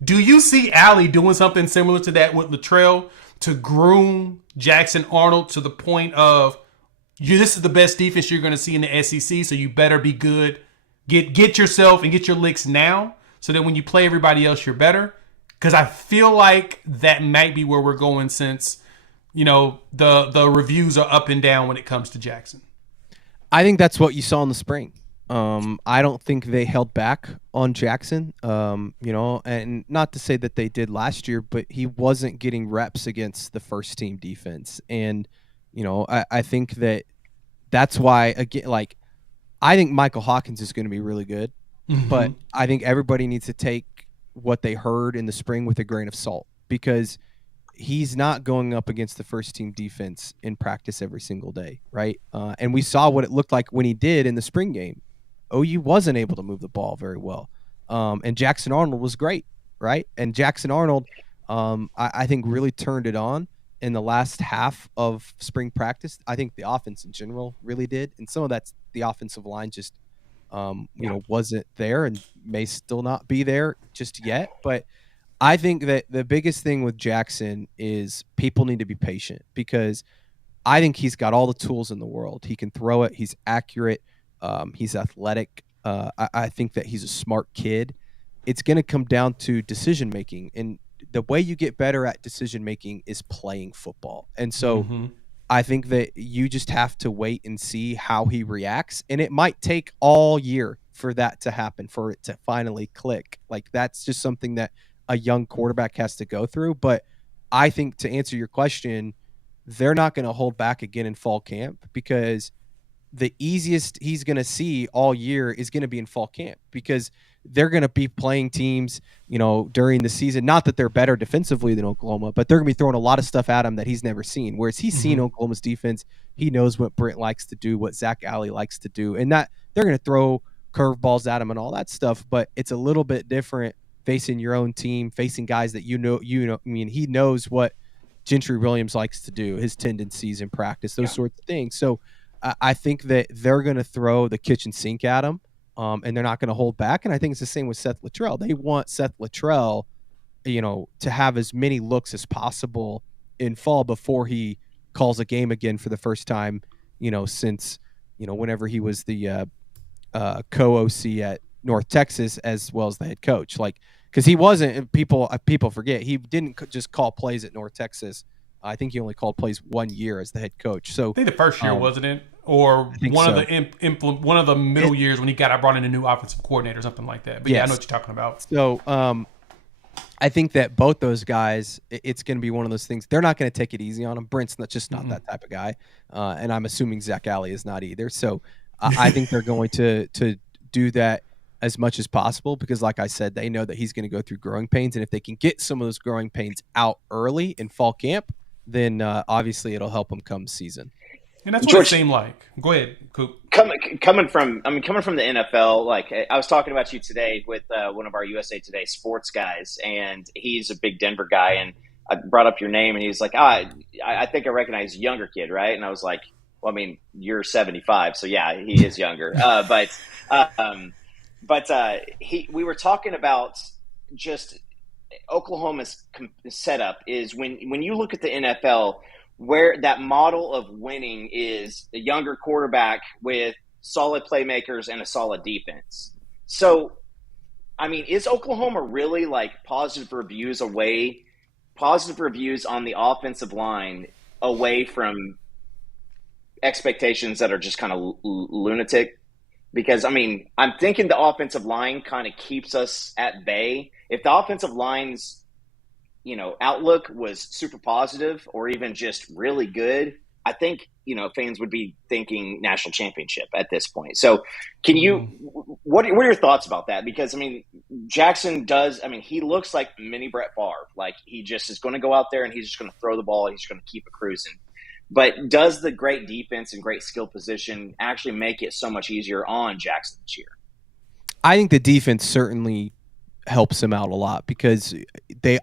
Do you see Alley doing something similar to that with Latrell to groom Jackson Arnold to the point of, this is the best defense you're going to see in the SEC, so you better be good. Get yourself and get your licks now so that when you play everybody else, you're better? Because I feel like that might be where we're going since, you know, the reviews are up and down when it comes to Jackson. I think that's what you saw in the spring. I don't think they held back on Jackson, you know, and not to say that they did last year, but he wasn't getting reps against the first team defense. And, you know, I think that's why, again, like, I think Michael Hawkins is going to be really good, but I think everybody needs to take what they heard in the spring with a grain of salt, because he's not going up against the first team defense in practice every single day. Right. And we saw what it looked like when he did in the spring game. OU wasn't able to move the ball very well. And Jackson Arnold was great. Right. And Jackson Arnold, I think really turned it on in the last half of spring practice. I think the offense in general really did. And some of that's the offensive line just, you know, wasn't there and may still not be there just yet. But I think that the biggest thing with Jackson is people need to be patient, because I think he's got all the tools in the world. He can throw it. He's accurate. He's athletic. I think that he's a smart kid. It's going to come down to decision making, and the way you get better at decision making is playing football. And so I think that you just have to wait and see how he reacts, and it might take all year for that to happen, for it to finally click. Like, that's just something that a young quarterback has to go through. But I think, to answer your question, they're not going to hold back again in fall camp, because the easiest he's going to see all year is going to be in fall camp, because they're going to be playing teams, you know, during the season. Not that they're better defensively than Oklahoma, but they're going to be throwing a lot of stuff at him that he's never seen. Whereas he's seen Oklahoma's defense. He knows what Brent likes to do, what Zach Alley likes to do, and that they're going to throw curveballs at him and all that stuff. But it's a little bit different facing your own team, facing guys that you know. I mean, he knows what Gentry Williams likes to do, his tendencies in practice, those sorts of things. So I think that they're going to throw the kitchen sink at him, and they're not going to hold back. And I think it's the same with Seth Littrell. They want Seth Littrell, you know, to have as many looks as possible in fall before he calls a game again for the first time, you know, since, you know, whenever he was the co-OC at North Texas as well as the head coach. Like, because he wasn't, people forget, he didn't just call plays at North Texas. I think he only called plays 1 year as the head coach. So I think the first year, wasn't it? Or one of the middle years when he brought in a new offensive coordinator or something like that. But yeah, I know what you're talking about. So I think that both those guys, it's going to be one of those things. They're not going to take it easy on him. Brent's not that type of guy, and I'm assuming Zach Alley is not either. So I think they're going to do that as much as possible because, like I said, they know that he's going to go through growing pains. And if they can get some of those growing pains out early in fall camp, then obviously it'll help him come season. And that's what George, it seemed like. Go ahead, Coop. Coming from the NFL, like I was talking about you today with one of our USA Today sports guys, and he's a big Denver guy, and I brought up your name, and he's like, I think I recognize a younger kid, right? And I was like, well, I mean, you're 75, so yeah, he is younger. We were talking about just Oklahoma's setup is when you look at the NFL, where that model of winning is a younger quarterback with solid playmakers and a solid defense. So, I mean, is Oklahoma really like positive reviews on the offensive line away from expectations that are just kind of lunatic? Because, I mean, I'm thinking the offensive line kind of keeps us at bay. If the offensive line's outlook was super positive or even just really good, I think, fans would be thinking national championship at this point. So can you, what are your thoughts about that? Because, I mean, Jackson he looks like mini Brett Favre. Like he just is going to go out there and he's just going to throw the ball and he's going to keep it cruising. But does the great defense and great skill position actually make it so much easier on Jackson this year? I think the defense certainly helps him out a lot because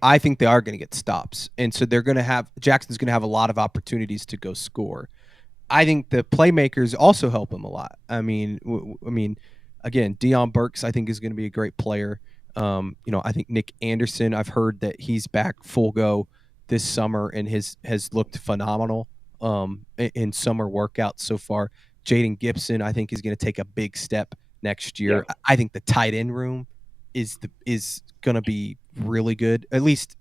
I think they are going to get stops. And so Jackson's going to have a lot of opportunities to go score. I think the playmakers also help him a lot. I mean, again, Deion Burks, I think is going to be a great player. I think Nick Anderson, I've heard that he's back full go this summer and has looked phenomenal in summer workouts so far. Jaden Gibson, I think, is going to take a big step next year. Yeah. I think the tight end room is going to be really good. At least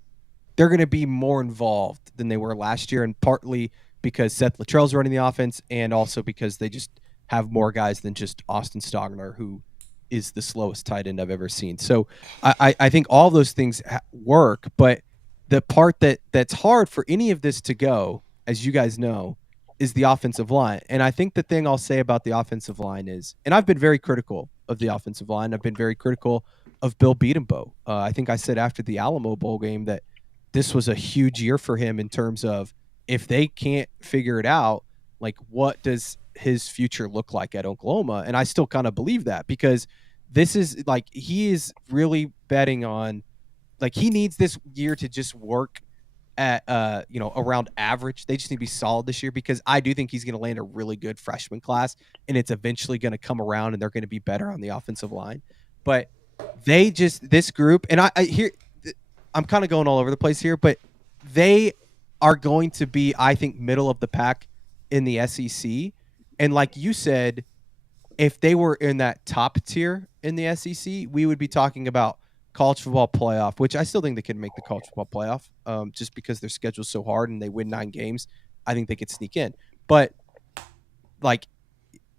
they're going to be more involved than they were last year, and partly because Seth Luttrell's running the offense and also because they just have more guys than just Austin Stogner, who is the slowest tight end I've ever seen. So I think all those things work, but the part that's hard for any of this to go, as you guys know, is the offensive line. And I think the thing I'll say about the offensive line is, and I've been very critical of the offensive line. I've been very critical of Bill Beatenbow. I think I said after the Alamo Bowl game that this was a huge year for him in terms of if they can't figure it out, like what does his future look like at Oklahoma? And I still kind of believe that because this is like, he is really betting on, like he needs this year to just work at, around average. They just need to be solid this year because I do think he's going to land a really good freshman class and it's eventually going to come around and they're going to be better on the offensive line. But this group, and I'm kind of going all over the place here, but they are going to be, I think, middle of the pack in the SEC. And like you said, if they were in that top tier in the SEC, we would be talking about college football playoff, which I still think they can make the college football playoff just because their schedule's so hard and they win 9 games. I think they could sneak in. But, like,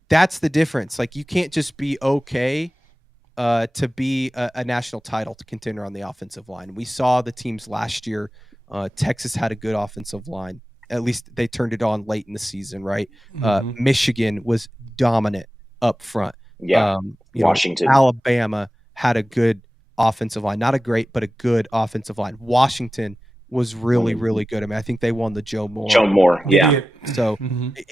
that's the difference. Like, you can't just be okay to be a national title contender on the offensive line. We saw the teams last year. Texas had a good offensive line. At least they turned it on late in the season, right? Michigan was dominant up front. Yeah, Washington. Alabama had a good offensive line. Not a great, but a good offensive line. Washington was really, really good. I mean, I think they won the Joe Moore. Yeah. So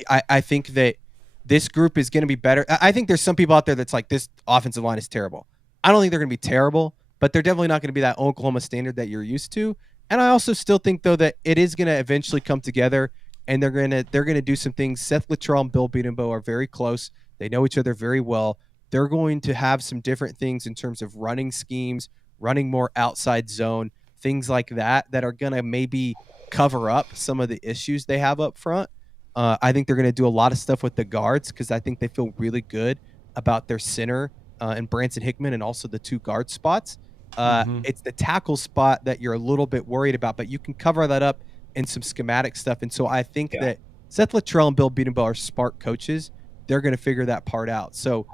I think that this group is going to be better. I think there's some people out there that's like, this offensive line is terrible. I don't think they're going to be terrible, but they're definitely not going to be that Oklahoma standard that you're used to. And I also still think, though, that it is going to eventually come together, and they're going to do some things. Seth Luttrell and Bill Beatenbow are very close. They know each other very well. They're going to have some different things in terms of running schemes, running more outside zone, things like that are going to maybe cover up some of the issues they have up front. I think they're going to do a lot of stuff with the guards because I think they feel really good about their center and Branson Hickman and also the 2 guard spots. It's the tackle spot that you're a little bit worried about, but you can cover that up in some schematic stuff. And so I think that Seth Luttrell and Bill Beatenbow are smart coaches. They're going to figure that part out. So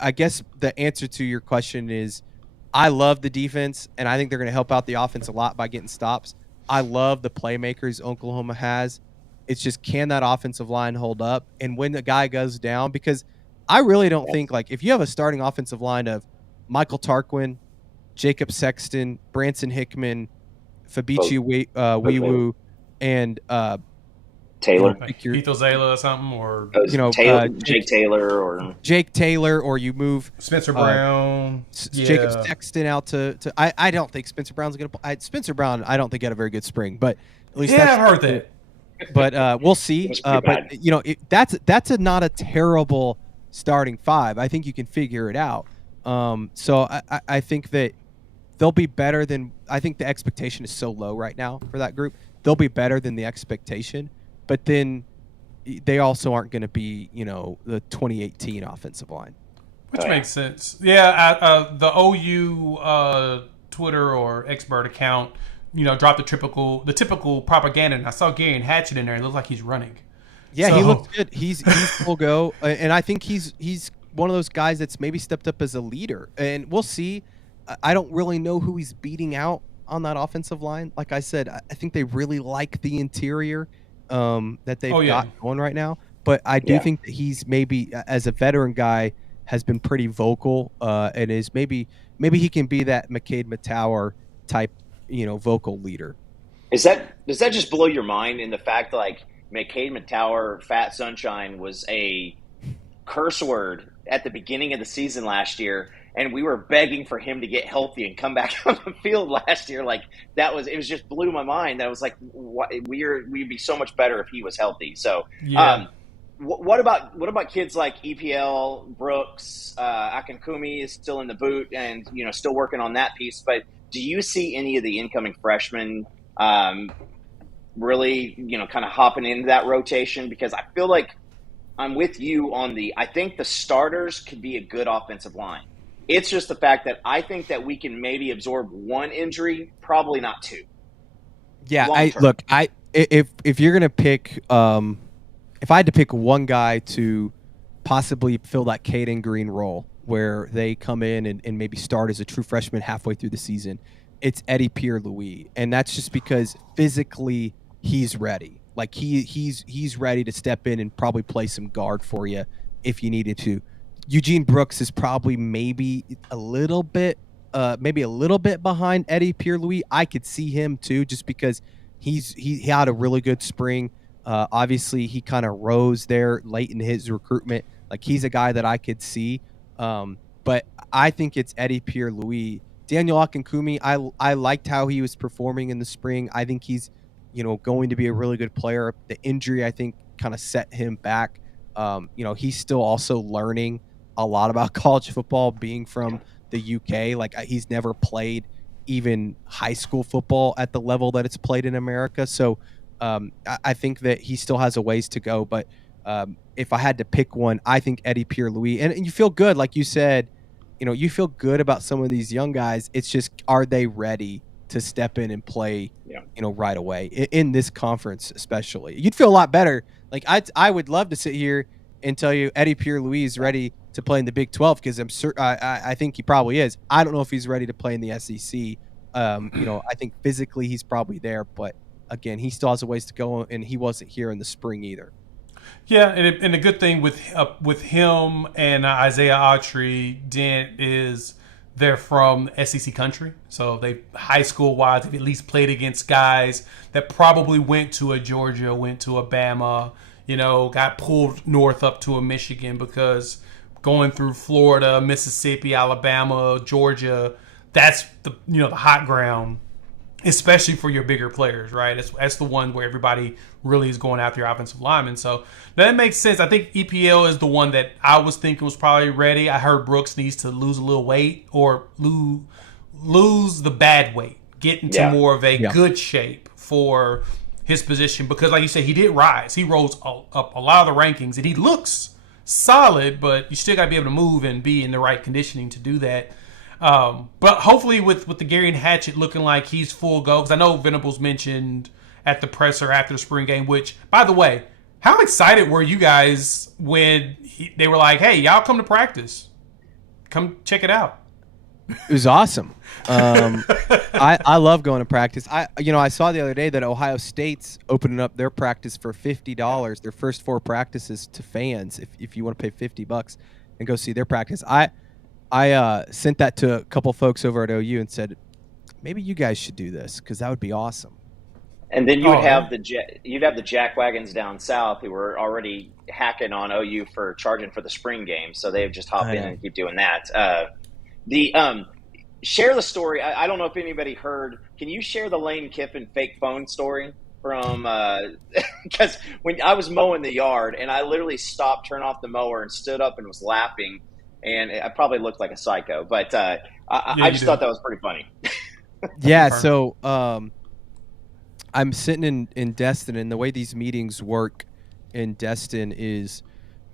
I guess the answer to your question is I love the defense, and I think they're going to help out the offense a lot by getting stops. I love the playmakers Oklahoma has. It's just, can that offensive line hold up? And when the guy goes down, because I really don't think, like, if you have a starting offensive line of Michael Tarquin, Jacob Sexton, Branson Hickman, Fabici Weewu, and Taylor, Heath Ozala or something, or Jake Taylor, or Jake Taylor, or you move Spencer Brown, Jacob Sexton out to. I don't think Spencer Brown's going to. Spencer Brown, I don't think had a very good spring, but at least I've heard that. But we'll see. But that's not a terrible starting five. I think you can figure it out. So I think that they'll be better than. I think the expectation is so low right now for that group. They'll be better than the expectation. But then they also aren't going to be, the 2018 offensive line. Which makes sense. Yeah, the OU Twitter or expert account, dropped the typical propaganda, and I saw Gary Hatchett in there. It looks like he's running. Yeah, he looks good. He's full go, and I think he's one of those guys that's maybe stepped up as a leader. And we'll see. I don't really know who he's beating out on that offensive line. Like I said, I think they really like the interior that they've got going right now. But I do think that he's maybe, as a veteran guy, has been pretty vocal and is maybe he can be that McCade Matauer type, vocal leader. Does that just blow your mind in the fact that, like, McCade Matauer, Fat Sunshine, was a curse word at the beginning of the season last year, and we were begging for him to get healthy and come back on the field last year. Like, it just blew my mind. That was like, we'd be so much better if he was healthy. So, what about kids like EPL, Brooks, Akankumi is still in the boot and, still working on that piece. But do you see any of the incoming freshmen really, kind of hopping into that rotation? Because I feel like I'm with you on I think the starters could be a good offensive line. It's just the fact that I think that we can maybe absorb one injury, probably not two. Yeah, if you're gonna pick, if I had to pick one guy to possibly fill that Caden Green role, where they come in and maybe start as a true freshman halfway through the season, it's Eddie Pierre-Louis, and that's just because physically he's ready. Like he's ready to step in and probably play some guard for you if you needed to. Eugene Brooks is probably maybe a little bit behind Eddie Pierre-Louis. I could see him too, just because he had a really good spring. Obviously, he kind of rose there late in his recruitment. Like, he's a guy that I could see. But I think it's Eddie Pierre-Louis. Daniel Akankumi, I liked how he was performing in the spring. I think he's going to be a really good player. The injury, I think, kind of set him back. He's still also learning a lot about college football, being from the UK. Like, he's never played even high school football at the level that it's played in America. So I think that he still has a ways to go. But if I had to pick one, I think Eddie Pierre-Louis. And you feel good, like you said, you feel good about some of these young guys. It's just, are they ready to step in and play, right away in this conference, especially? You'd feel a lot better. Like, I would love to sit here and tell you Eddie Pierre-Louis is ready to play in the Big 12, because I think he probably is. I don't know if he's ready to play in the SEC. I think physically he's probably there, but again, he still has a ways to go, and he wasn't here in the spring either. Yeah, and the good thing with him and Isaiah Autry Dent is they're from SEC country, so they high school wise they've at least played against guys that probably went to a Georgia, went to a Bama, got pulled north up to a Michigan, because going through Florida, Mississippi, Alabama, Georgia, that's the hot ground, especially for your bigger players, right? That's the one where everybody really is going after your offensive linemen. So that makes sense. I think EPL is the one that I was thinking was probably ready. I heard Brooks needs to lose a little weight, or lose the bad weight, get into more of a good shape for his position, because like you said, he did rise. He rose up a lot of the rankings, and he looks solid, but you still got to be able to move and be in the right conditioning to do that. But hopefully with the Gary Hatchett looking like he's full go, because I know Venables mentioned at the presser after the spring game, which, by the way, how excited were you guys when they were like, hey, y'all come to practice. Come check it out. It was awesome. I love going to practice. I saw the other day that Ohio State's opening up their practice for $50, their first 4 practices, to fans, if you want to pay $50. and go see their practice. I sent that to a couple folks over at OU and said, maybe you guys should do this because that would be awesome. And then you would have you'd have the jackwagons down south who were already hacking on OU for charging for the spring game, so they would just hop in and keep doing that. Share the story. I don't know if anybody heard. Can you share the Lane Kiffin fake phone story from? Because when I was mowing the yard and I literally stopped, turned off the mower, and stood up and was laughing, and I probably looked like a psycho, but I just thought that was pretty funny. Yeah. So. I'm sitting in Destin, and the way these meetings work in Destin is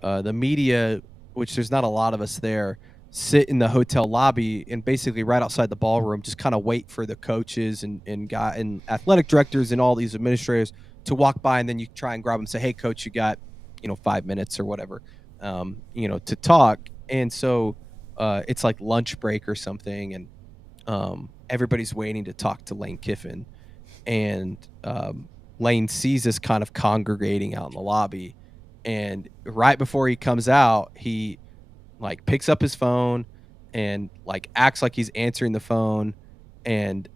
the media, which there's not a lot of us there, sit in the hotel lobby and basically right outside the ballroom just kind of wait for the coaches and athletic directors and all these administrators to walk by, and then you try and grab them and say, hey, coach, you got 5 minutes or whatever to talk. And so it's like lunch break or something, and everybody's waiting to talk to Lane Kiffin. And Lane sees us kind of congregating out in the lobby, and right before he comes out, he like picks up his phone and like acts like he's answering the phone and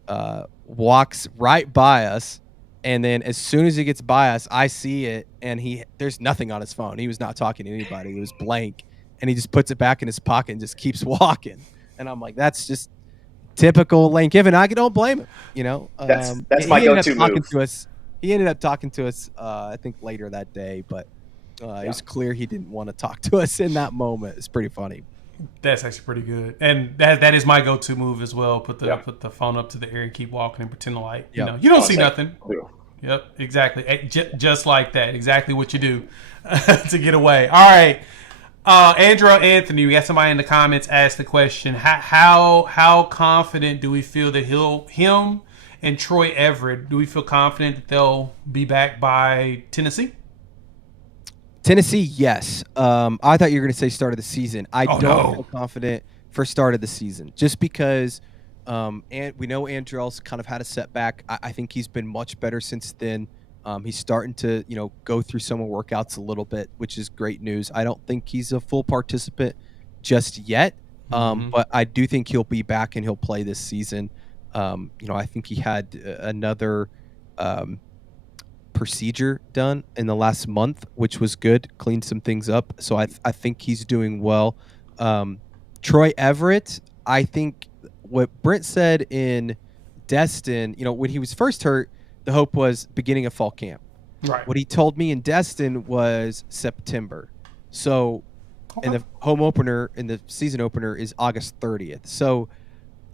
walks right by us. And then as soon as he gets by us, I see it, and there's nothing on his phone. He was not talking to anybody. It was blank, and he just puts it back in his pocket and just keeps walking. And I'm like, that's just typical Lane Kiffin. I don't blame him. That's my go-to move. He ended up talking to us, I think later that day, but it was clear he didn't want to talk to us in that moment. It's pretty funny. That's actually pretty good, and that is my go-to move as well. Put the phone up to the air and keep walking and pretend like you don't see nothing. Yep, exactly. Just like that. Exactly what you do to get away. All right. Andrew Anthony, we got somebody in the comments ask the question: How confident do we feel that him and Troy Everett? Do we feel confident that they'll be back by Tennessee? Tennessee, yes. I thought you were going to say start of the season. I don't feel confident for start of the season, just because and we know Andrell's kind of had a setback. I think he's been much better since then. He's starting to, go through summer workouts a little bit, which is great news. I don't think he's a full participant just yet, but I do think he'll be back and he'll play this season. I think he had another procedure done in the last month, which was good, cleaned some things up. So I think he's doing well. Troy Everett, I think what Brent said in Destin, when he was first hurt, the hope was beginning of fall camp. Right. What he told me in Destin was September. So, and the home opener and the season opener is August 30th. So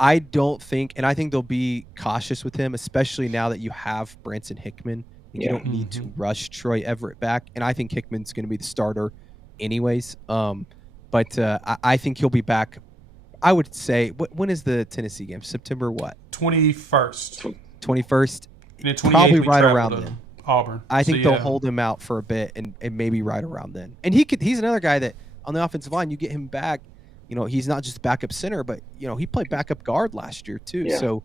I don't think, and I think they'll be cautious with him, especially now that you have Branson Hickman. You don't need to rush Troy Everett back. And I think Hickman's going to be the starter anyways. But I think he'll be back. I would say, when is the Tennessee game? September what? 21st. 21st. Probably right around then. Auburn. I think they'll hold him out for a bit and maybe right around then. And he's another guy that on the offensive line, you get him back, he's not just backup center, but he played backup guard last year too. Yeah. So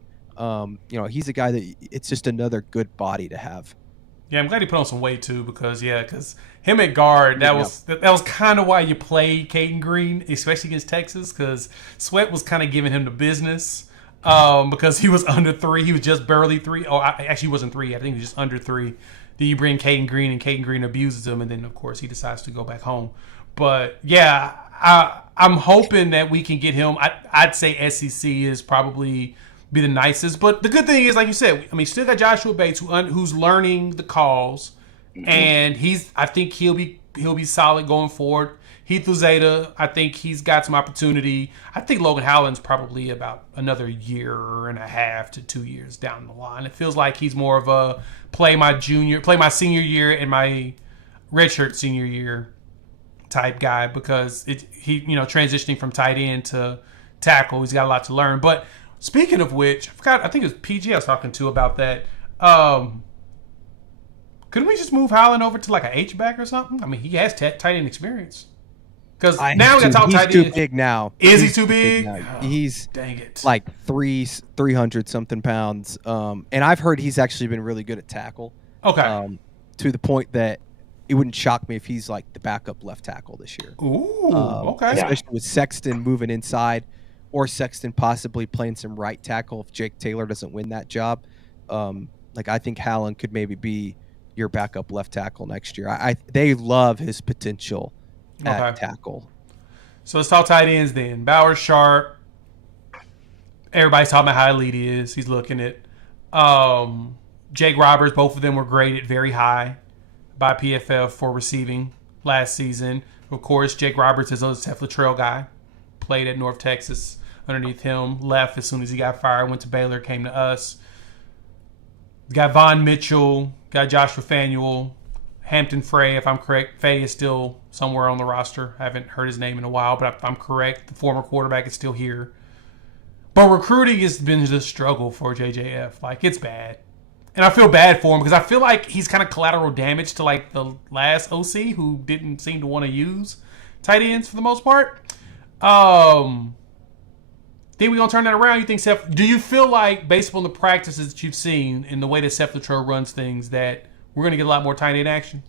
he's a guy that it's just another good body to have. Yeah, I'm glad he put on some weight too, because him at guard, that was kind of why you played Caden Green, especially against Texas, because Sweat was kind of giving him the business. Because he was under 3. He was just barely 3. Oh, actually, he wasn't 3. I think he was just under 3. Then you bring Caden Green, and Caden Green abuses him, and then, of course, he decides to go back home. But, yeah, I'm hoping that we can get him. I'd say SEC is probably be the nicest. But the good thing is, like you said, still got Joshua Bates, who's learning the calls, and I think he'll be solid going forward. Heath Uzeda, I think he's got some opportunity. I think Logan Howland's probably about another year and a half to 2 years down the line. It feels like he's more of a play my senior year and my redshirt senior year type guy, because he transitioning from tight end to tackle, he's got a lot to learn. But speaking of which, I think it was PG I was talking to about that. Couldn't we just move Howland over to like an H-back or something? He has tight end experience. Because now we got to talk tight end. He's too big now. Is he too big? He's dang it. Like 300 something pounds. And I've heard he's actually been really good at tackle. Okay. To the point that it wouldn't shock me if he's like the backup left tackle this year. Ooh, okay. Especially with Sexton moving inside, or Sexton possibly playing some right tackle if Jake Taylor doesn't win that job. Like I think Hallen could maybe be your backup left tackle next year. They love his potential at tackle. So let's talk tight ends then. Bauer, Sharp. Everybody's talking about how elite he is. He's looking at Jake Roberts. Both of them were graded very high by PFF for receiving last season. Of course, Jake Roberts is a Seth Luttrell guy. Played at North Texas underneath him. Left as soon as he got fired. Went to Baylor. Came to us. Got Von Mitchell. Got Joshua Fanuel. Hampton Frey, if I'm correct. Frey is still somewhere on the roster. I haven't heard his name in a while, but if I'm correct, the former quarterback is still here. But recruiting has been just a struggle for JJF. Like, it's bad. And I feel bad for him because I feel like he's kind of collateral damage to, like, the last OC who didn't seem to want to use tight ends for the most part. Think we're going to turn that around? You think do you feel like, based upon the practices that you've seen and the way that Seth Luttrell runs things, that we're going to get a lot more tight end action?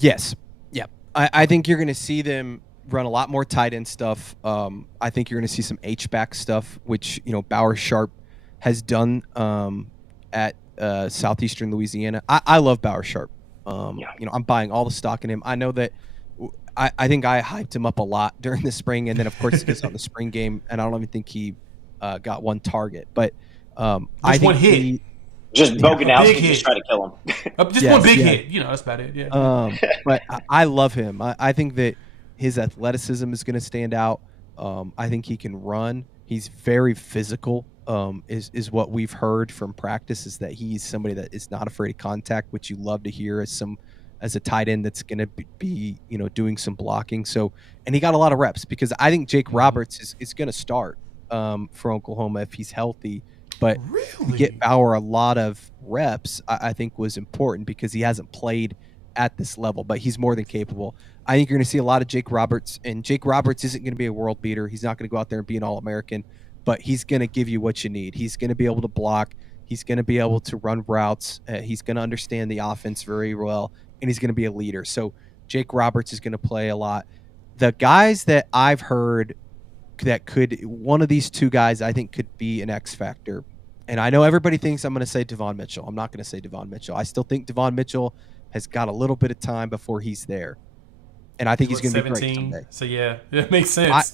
Yes. Yeah. I think you're going to see them run a lot more tight end stuff. I think you're going to see some H-back stuff, which, Bauer Sharp has done at Southeastern Louisiana. I love Bauer Sharp. I'm buying all the stock in him. I know that I think I hyped him up a lot during the spring, and then, of course, he gets on the spring game, and I don't even think he got one target. But I think one hit. Just Boganowski just try to kill him. One big hit. That's about it. Yeah. But I love him. I think that his athleticism is going to stand out. I think he can run. He's very physical. Is what we've heard from practice, is that he's somebody that is not afraid of contact, which you love to hear as a tight end that's going to be doing some blocking. So, and he got a lot of reps because I think Jake Roberts is going to start for Oklahoma if he's healthy. But to get Bauer a lot of reps, I think was important because he hasn't played at this level, but he's more than capable. I think you're going to see a lot of Jake Roberts, and Jake Roberts isn't going to be a world beater. He's not going to go out there and be an All-American, but he's going to give you what you need. He's going to be able to block. He's going to be able to run routes. He's going to understand the offense very well, and he's going to be a leader. So Jake Roberts is going to play a lot. The guys that I've heard that one of these two guys I think could be an X factor. And I know everybody thinks I'm going to say Devon Mitchell. I'm not going to say Devon Mitchell. I still think Devon Mitchell has got a little bit of time before he's there. And I think he's going to be great someday. So, yeah, it makes sense.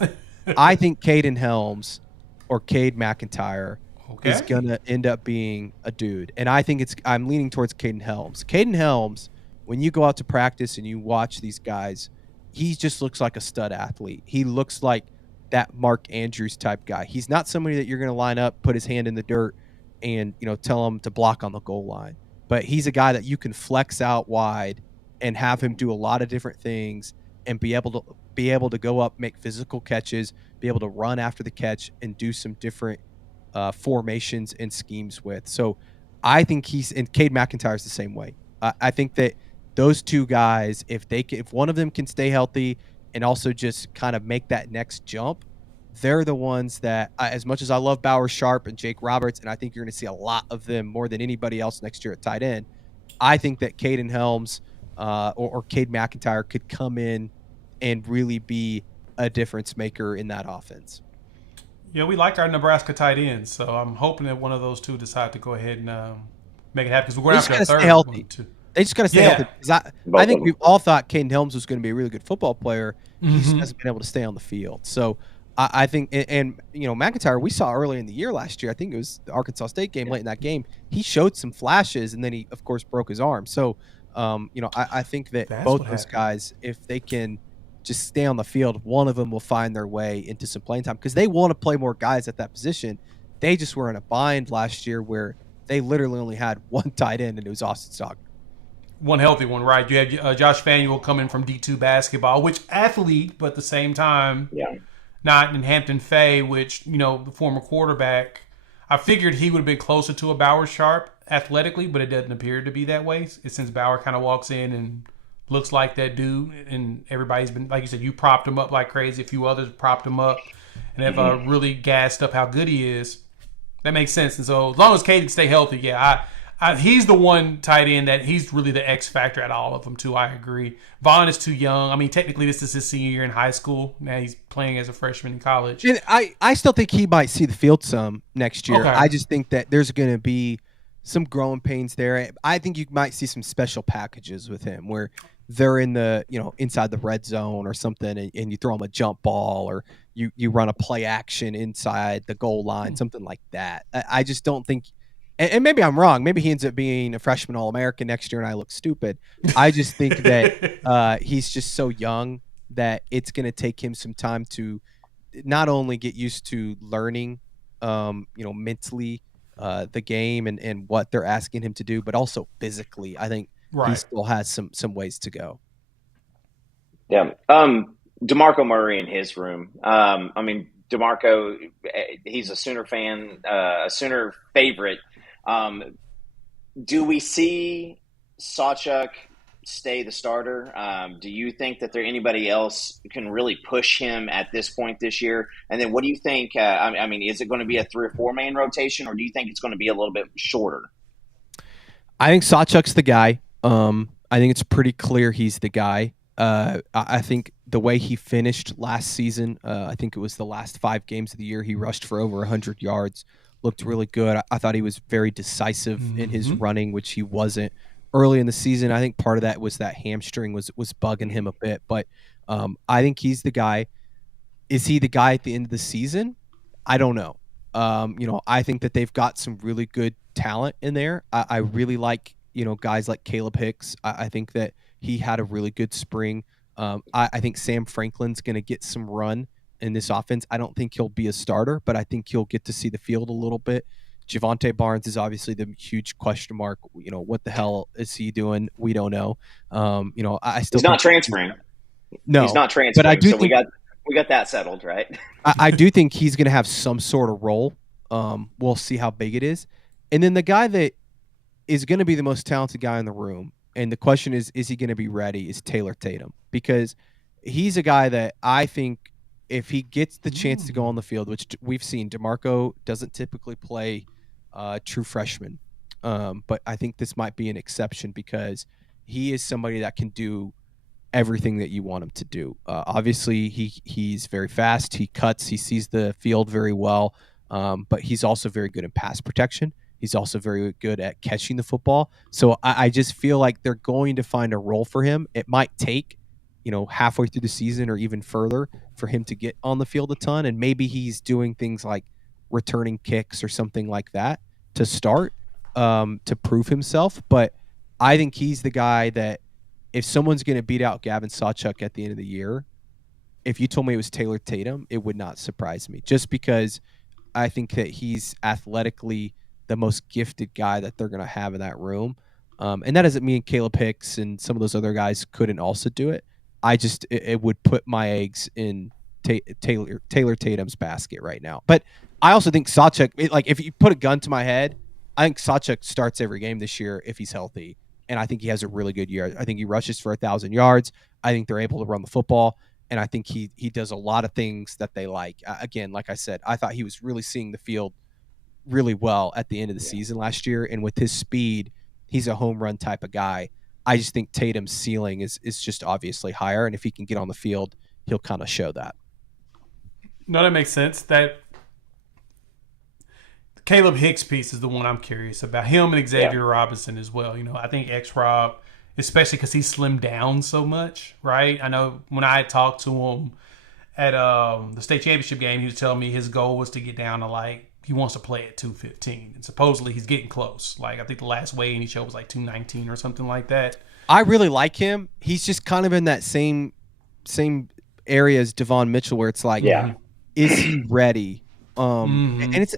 I think Caden Helms or Cade McIntyre is going to end up being a dude. And I think I'm leaning towards Caden Helms. Caden Helms, when you go out to practice and you watch these guys, he just looks like a stud athlete. He looks like that Mark Andrews type guy. He's not somebody that you're going to line up, put his hand in the dirt, and tell him to block on the goal line. But he's a guy that you can flex out wide and have him do a lot of different things and be able to go up, make physical catches, be able to run after the catch, and do some different formations and schemes with. So I think and Cade McIntyre is the same way. I think that those two guys, if one of them can stay healthy and also just kind of make that next jump, they're the ones that, as much as I love Bauer Sharp and Jake Roberts, and I think you're going to see a lot of them more than anybody else next year at tight end, I think that Caden Helms or Cade McIntyre could come in and really be a difference maker in that offense. Yeah, we like our Nebraska tight ends, so I'm hoping that one of those two decide to go ahead and make it happen because we're going to have to third one too. They just got to stay healthy. I think we've all thought Caden Helms was going to be a really good football player. He just hasn't been able to stay on the field. So I think, and McIntyre, we saw early in the year last year, I think it was the Arkansas State game, late in that game, he showed some flashes, and then he, of course, broke his arm. So, I think that both those guys, if they can just stay on the field, one of them will find their way into some playing time because they want to play more guys at that position. They just were in a bind last year where they literally only had one tight end, and it was Austin Stockton. One healthy one, right? You had Josh Fanuel coming from D2 basketball, which athlete, but at the same time, not in Hampton Fay, which, the former quarterback. I figured he would have been closer to a Bauer Sharp athletically, but it doesn't appear to be that way. Since Bauer kind of walks in and looks like that dude, and everybody's been, like you said, you propped him up like crazy. A few others propped him up and have really gassed up how good he is. That makes sense. And so as long as Cade can stay healthy, He's the one tight end that he's really the X factor at all of them too. I agree. Vaughn is too young. I mean, technically this is his senior year in high school. Now he's playing as a freshman in college. And I still think he might see the field some next year. Okay. I just think that there's going to be some growing pains there. I think you might see some special packages with him where they're in the, inside the red zone or something, and you throw him a jump ball, or you run a play action inside the goal line, something like that. I just don't think, and maybe I'm wrong. Maybe he ends up being a freshman All-American next year and I look stupid. I just think that he's just so young that it's going to take him some time to not only get used to learning, mentally, the game and what they're asking him to do, but also physically. I think he still has some ways to go. Yeah. DeMarco Murray in his room. DeMarco, he's a Sooner fan, a Sooner favorite. Do we see Sawchuk stay the starter? Do you think that there anybody else can really push him at this point this year? And then what do you think? Is it going to be a 3 or 4 man rotation, or do you think it's going to be a little bit shorter? I think Sawchuk's the guy. I think it's pretty clear he's the guy. I think the way he finished last season, I think it was the last 5 games of the year, he rushed for over 100 yards, looked really good. I thought he was very decisive in his running, which he wasn't early in the season. I think part of that was that hamstring was bugging him a bit, but I think he's the guy. Is he the guy at the end of the season? I don't know. I think that they've got some really good talent in there. I really like, guys like Caleb Hicks. I think that he had a really good spring. I think Sam Franklin's going to get some run in this offense. I don't think he'll be a starter, but I think he'll get to see the field a little bit. Javonte Barnes is obviously the huge question mark. What the hell is he doing? We don't know. I still he's not transferring. No, he's not transferring. But I do so think, we got that settled, right? I do think he's going to have some sort of role. We'll see how big it is. And then the guy that is going to be the most talented guy in the room, and the question is he going to be ready, is Taylor Tatum, because he's a guy that I think if he gets the chance to go on the field, which we've seen, DeMarco doesn't typically play true freshman, but I think this might be an exception because he is somebody that can do everything that you want him to do. Obviously, he's very fast. He cuts. He sees the field very well, but he's also very good in pass protection. He's also very good at catching the football. So I just feel like they're going to find a role for him. It might take, halfway through the season or even further for him to get on the field a ton. And maybe he's doing things like returning kicks or something like that to start, to prove himself. But I think he's the guy that if someone's going to beat out Gavin Sawchuk at the end of the year, if you told me it was Taylor Tatum, it would not surprise me, just because I think that he's athletically the most gifted guy that they're going to have in that room. And that doesn't mean Caleb Hicks and some of those other guys couldn't also do it. It would put my eggs in Taylor Tatum's basket right now. But I also think Sawchuk, if you put a gun to my head, I think Sawchuk starts every game this year if he's healthy. And I think he has a really good year. I think he rushes for 1,000 yards. I think they're able to run the football. And I think he does a lot of things that they like. Again, like I said, I thought he was really seeing the field really well at the end of the season last year. And with his speed, he's a home run type of guy. I just think Tatum's ceiling is just obviously higher. And if he can get on the field, he'll kind of show that. No, that makes sense. That Caleb Hicks piece is the one I'm curious about. Him and Xavier Robinson as well. I think X-Rob, especially because he slimmed down so much, right? I know when I had talked to him at the state championship game, he was telling me his goal was to get down to he wants to play at 215. And supposedly he's getting close. I think the last weigh-in he showed was 219 or something like that. I really like him. He's just kind of in that same area as Devon Mitchell where it's is he ready? And it's,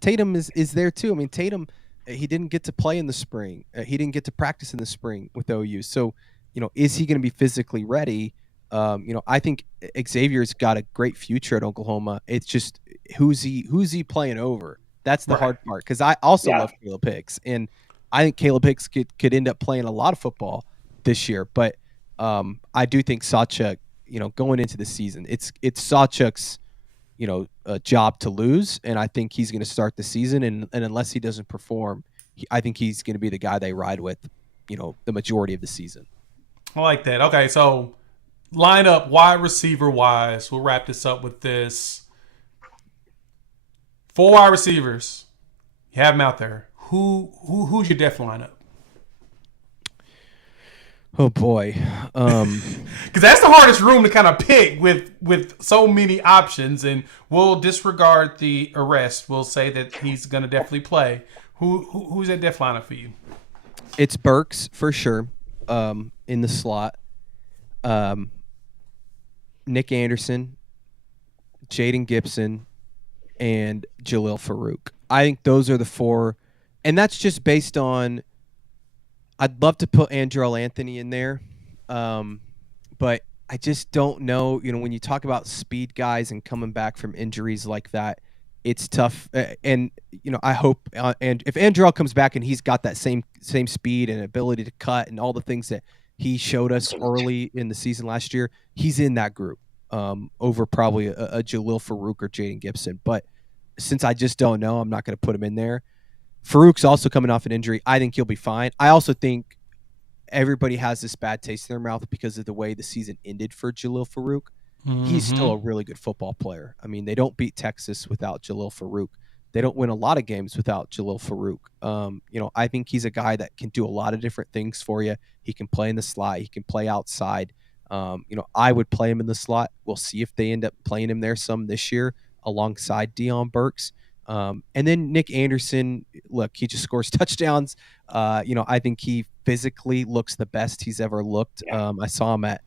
Tatum is there too. Tatum, he didn't get to play in the spring. He didn't get to practice in the spring with OU. So, is he going to be physically ready? I think Xavier's got a great future at Oklahoma. It's just who's he playing over? That's the hard part. Because I also love Caleb Hicks, and I think Caleb Hicks could end up playing a lot of football this year. But I do think Sawchuk, going into the season, it's Sawchuk's a job to lose, and I think he's going to start the season, and unless he doesn't perform, I think he's going to be the guy they ride with, the majority of the season. I like that. Okay, so line up wide receiver wise. We'll wrap this up with this. 4 wide receivers. You have them out there. Who's your def lineup? Oh boy, because that's the hardest room to kind of pick with so many options, and we'll disregard the arrest. We'll say that he's going to definitely play. Who's that def lineup for you? It's Burks for sure, in the slot. Nick Anderson, Jaden Gibson, and Jalil Farouk. I think those are the 4, and that's just based on. I'd love to put Andrell Anthony in there, but I just don't know. When you talk about speed guys and coming back from injuries like that, it's tough. And I hope and if Andrell comes back and he's got that same speed and ability to cut and all the things that he showed us early in the season last year, he's in that group over probably a Jalil Farouk or Jaden Gibson. But since I just don't know, I'm not going to put him in there. Farouk's also coming off an injury. I think he'll be fine. I also think everybody has this bad taste in their mouth because of the way the season ended for Jalil Farouk. Mm-hmm. He's still a really good football player. I mean, they don't beat Texas without Jalil Farouk. They don't win a lot of games without Jalil Farouk. I think he's a guy that can do a lot of different things for you. He can play in the slot. He can play outside. I would play him in the slot. We'll see if they end up playing him there some this year alongside Deion Burks. And then Nick Anderson, look, he just scores touchdowns. I think he physically looks the best he's ever looked. Yeah. I saw him at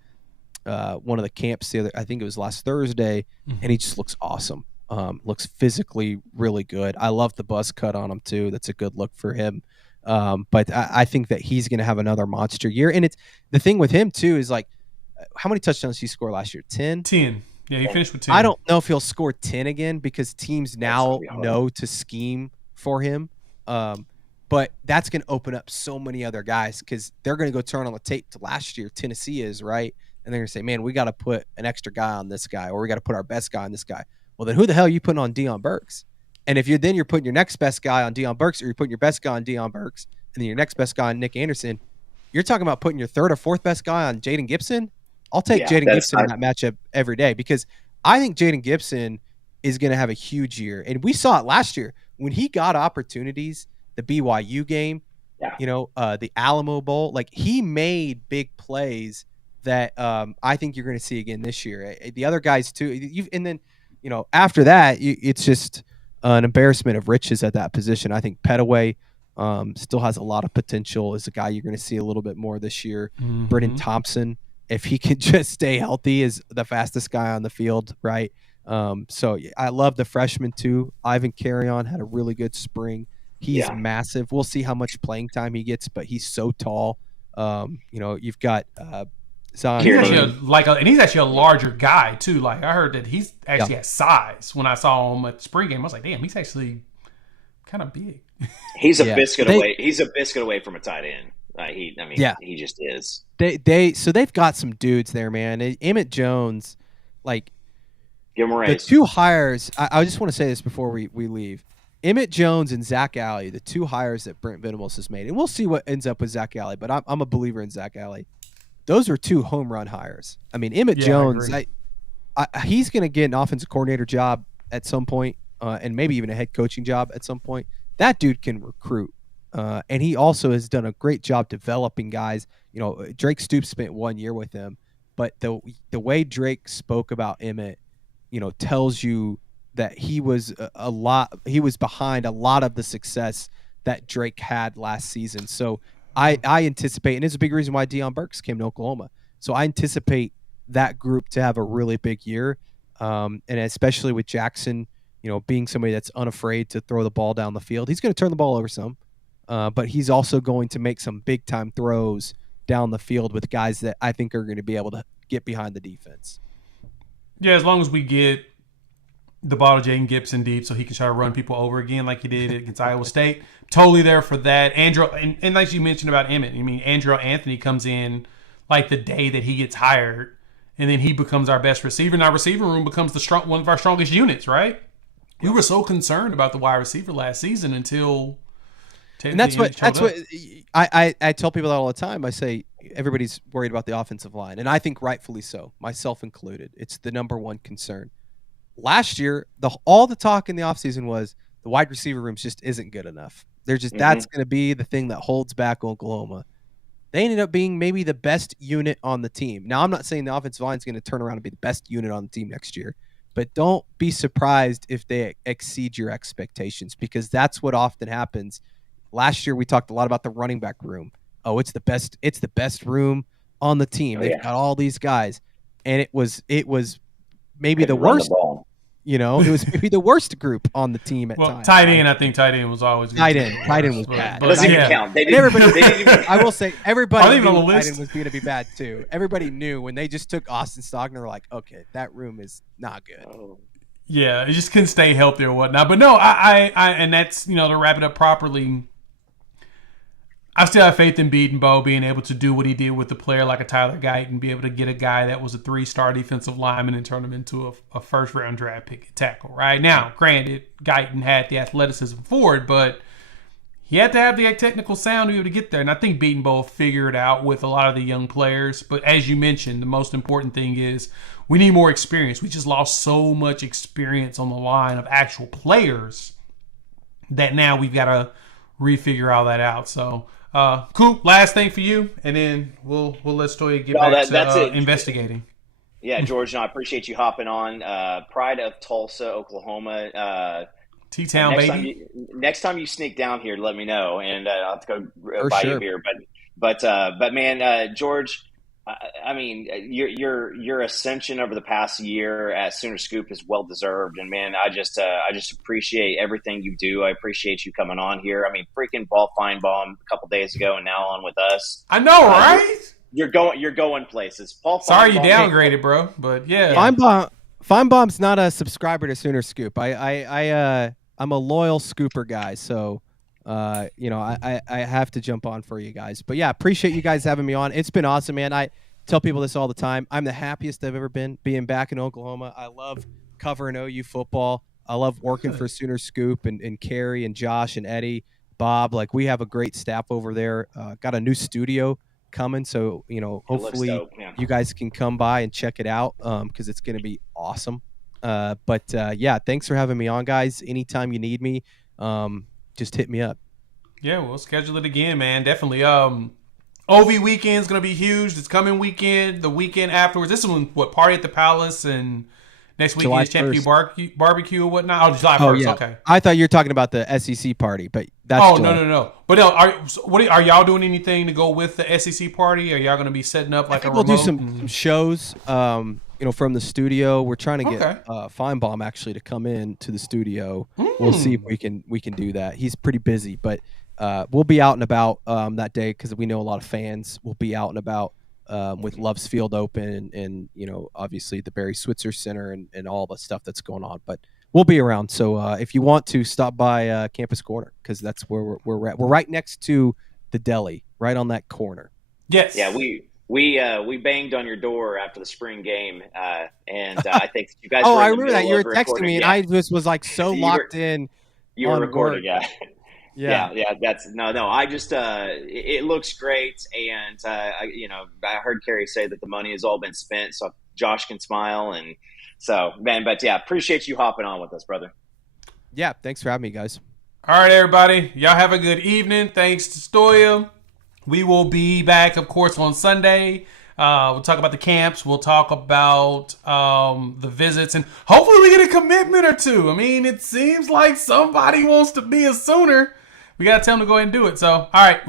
one of the camps I think it was last Thursday, and he just looks awesome. Looks physically really good. I love the buzz cut on him too. That's a good look for him. But I think that he's going to have another monster year. And it's the thing with him too is like, how many touchdowns did he score last year? 10? 10. Yeah, he finished with 10. I don't know if he'll score 10 again because teams now know to scheme for him. But that's going to open up so many other guys because they're going to go turn on the tape to last year. Tennessee is, right? And they're going to say, man, we got to put an extra guy on this guy, or we got to put our best guy on this guy. Well, then who the hell are you putting on Deion Burks? And if you're putting your next best guy on Deion Burks, or you're putting your best guy on Deion Burks, and then your next best guy on Nick Anderson, you're talking about putting your third or fourth best guy on Jaden Gibson. I'll take Jaden Gibson in that matchup every day because I think Jaden Gibson is going to have a huge year. And we saw it last year when he got opportunities, the BYU game, the Alamo Bowl, like he made big plays that I think you're going to see again this year. The other guys too. And then, after that, it's just an embarrassment of riches at that position. I think Petaway still has a lot of potential as a guy you're going to see a little bit more this year. Mm-hmm. Brennan Thompson, if he can just stay healthy, is the fastest guy on the field, right? So I love the freshman too. Ivan Carrion had a really good spring. He's massive. We'll see how much playing time he gets, but he's so tall. You've got Zion. And he's actually a larger guy too. Like I heard that he's actually has size. When I saw him at the spring game, I was like, damn, he's actually kind of big. He's a biscuit away. He's a biscuit away from a tight end. He just is. So they've got some dudes there, man. Emmett Jones, like give him a raise. The two hires. I just want to say this before we leave. Emmett Jones and Zach Alley, the two hires that Brent Venables has made, and we'll see what ends up with Zach Alley. But I'm a believer in Zach Alley. Those are two home run hires. I mean, Emmett Jones, he's going to get an offensive coordinator job at some point, and maybe even a head coaching job at some point. That dude can recruit. And he also has done a great job developing guys. Drake Stoops spent 1 year with him, but the way Drake spoke about Emmett, tells you that he was behind a lot of the success that Drake had last season. So I anticipate, and it's a big reason why Deion Burks came to Oklahoma. So I anticipate that group to have a really big year. And especially with Jackson, being somebody that's unafraid to throw the ball down the field. He's going to turn the ball over some. But he's also going to make some big-time throws down the field with guys that I think are going to be able to get behind the defense. Yeah, as long as we get the ball to Jaden Gibson deep so he can try to run people over again like he did against Iowa State. Totally there for that. And like you mentioned about Emmett, Andrell Anthony comes in like the day that he gets hired, and then he becomes our best receiver, and our receiver room becomes one of our strongest units, right? We were so concerned about the wide receiver last season until And that's what I tell people that all the time. I say everybody's worried about the offensive line, and I think rightfully so, myself included. It's the number one concern. Last year, all the talk in the offseason was the wide receiver room just isn't good enough. They're just that's going to be the thing that holds back Oklahoma. They ended up being maybe the best unit on the team. Now, I'm not saying the offensive line is going to turn around and be the best unit on the team next year, but don't be surprised if they exceed your expectations, because that's what often happens. Last year, we talked a lot about the running back room. Oh, it's the best room on the team. They've got all these guys, and it was maybe the worst. It was maybe the worst group on the team at times. Tight end, I think tight end was always good. Tight end was bad. It doesn't even count. I will say everybody knew tight end was going to be bad too. Everybody knew when they just took Austin Stockton. They were like, okay, that room is not good. Yeah, it just couldn't stay healthy or whatnot. But no, I and that's, to wrap it up properly, I still have faith in Beatonbow being able to do what he did with a player like a Tyler Guyton, be able to get a guy that was a 3-star defensive lineman and turn him into a first-round draft pick at tackle. Right now, granted, Guyton had the athleticism for it, but he had to have the technical sound to be able to get there. And I think Beatonbow figured it out with a lot of the young players. But as you mentioned, the most important thing is we need more experience. We just lost so much experience on the line of actual players that now we've got to refigure all that out. So, Coop, last thing for you, and then we'll let Stoya get back to investigating. Yeah, George, I appreciate you hopping on. Pride of Tulsa, Oklahoma. T-Town, baby. Next time you sneak down here, let me know, and I'll have to go buy you a beer. But man, George, I mean, your ascension over the past year at Sooner Scoop is well deserved, and man, I just appreciate everything you do. I appreciate you coming on here. I mean, freaking Paul Feinbaum a couple days ago, and now on with us. I know, right? You're going places. Paul. Sorry, you downgraded, bro, but yeah. Feinbaum's not a subscriber to Sooner Scoop. I'm a loyal Scooper guy, so I have to jump on for you guys. But yeah, appreciate you guys having me on. It's been awesome, man. I tell people this all the time. I'm the happiest I've ever been being back in Oklahoma. I love covering OU football. I love working for Sooner Scoop and Carrie and Josh and Eddie, Bob. Like, we have a great staff over there. Got a new studio coming, so hopefully you guys can come by and check it out, because it's going to be awesome. But thanks for having me on, guys. Anytime you need me, just hit me up. Yeah, we'll schedule it again, man. Definitely. OV weekend's going to be huge. This coming weekend, the weekend afterwards. This is when, Party at the Palace, and next weekend is Champion Barbecue or whatnot. Oh, July 1st. Yeah. Okay. I thought you were talking about the SEC party, but that's no. But are y'all doing anything to go with the SEC party? Are y'all going to be setting up like a remote? We'll do some shows, from the studio. We're trying to get Feinbaum actually to come in to the studio. We'll see if we can do that. He's pretty busy, but we'll be out and about that day, because we know a lot of fans will be out and about with Love's Field Open and obviously the Barry Switzer Center and all the stuff that's going on. But we'll be around. So if you want to, stop by Campus Corner, because that's where we're at. We're right next to the deli, right on that corner. Yes. Yeah, we banged on your door after the spring game, and I think you guys. I remember that. You were texting me, and I just was like so locked in. You were recording, yeah. That's no. I just it looks great, and I heard Carrie say that the money has all been spent, so Josh can smile, and so man. But yeah, appreciate you hopping on with us, brother. Yeah, thanks for having me, guys. All right, everybody. Y'all have a good evening. Thanks to Stoya. We will be back, of course, on Sunday. We'll talk about the camps. We'll talk about the visits. And hopefully we get a commitment or two. I mean, it seems like somebody wants to be a Sooner. We got to tell them to go ahead and do it. So, all right.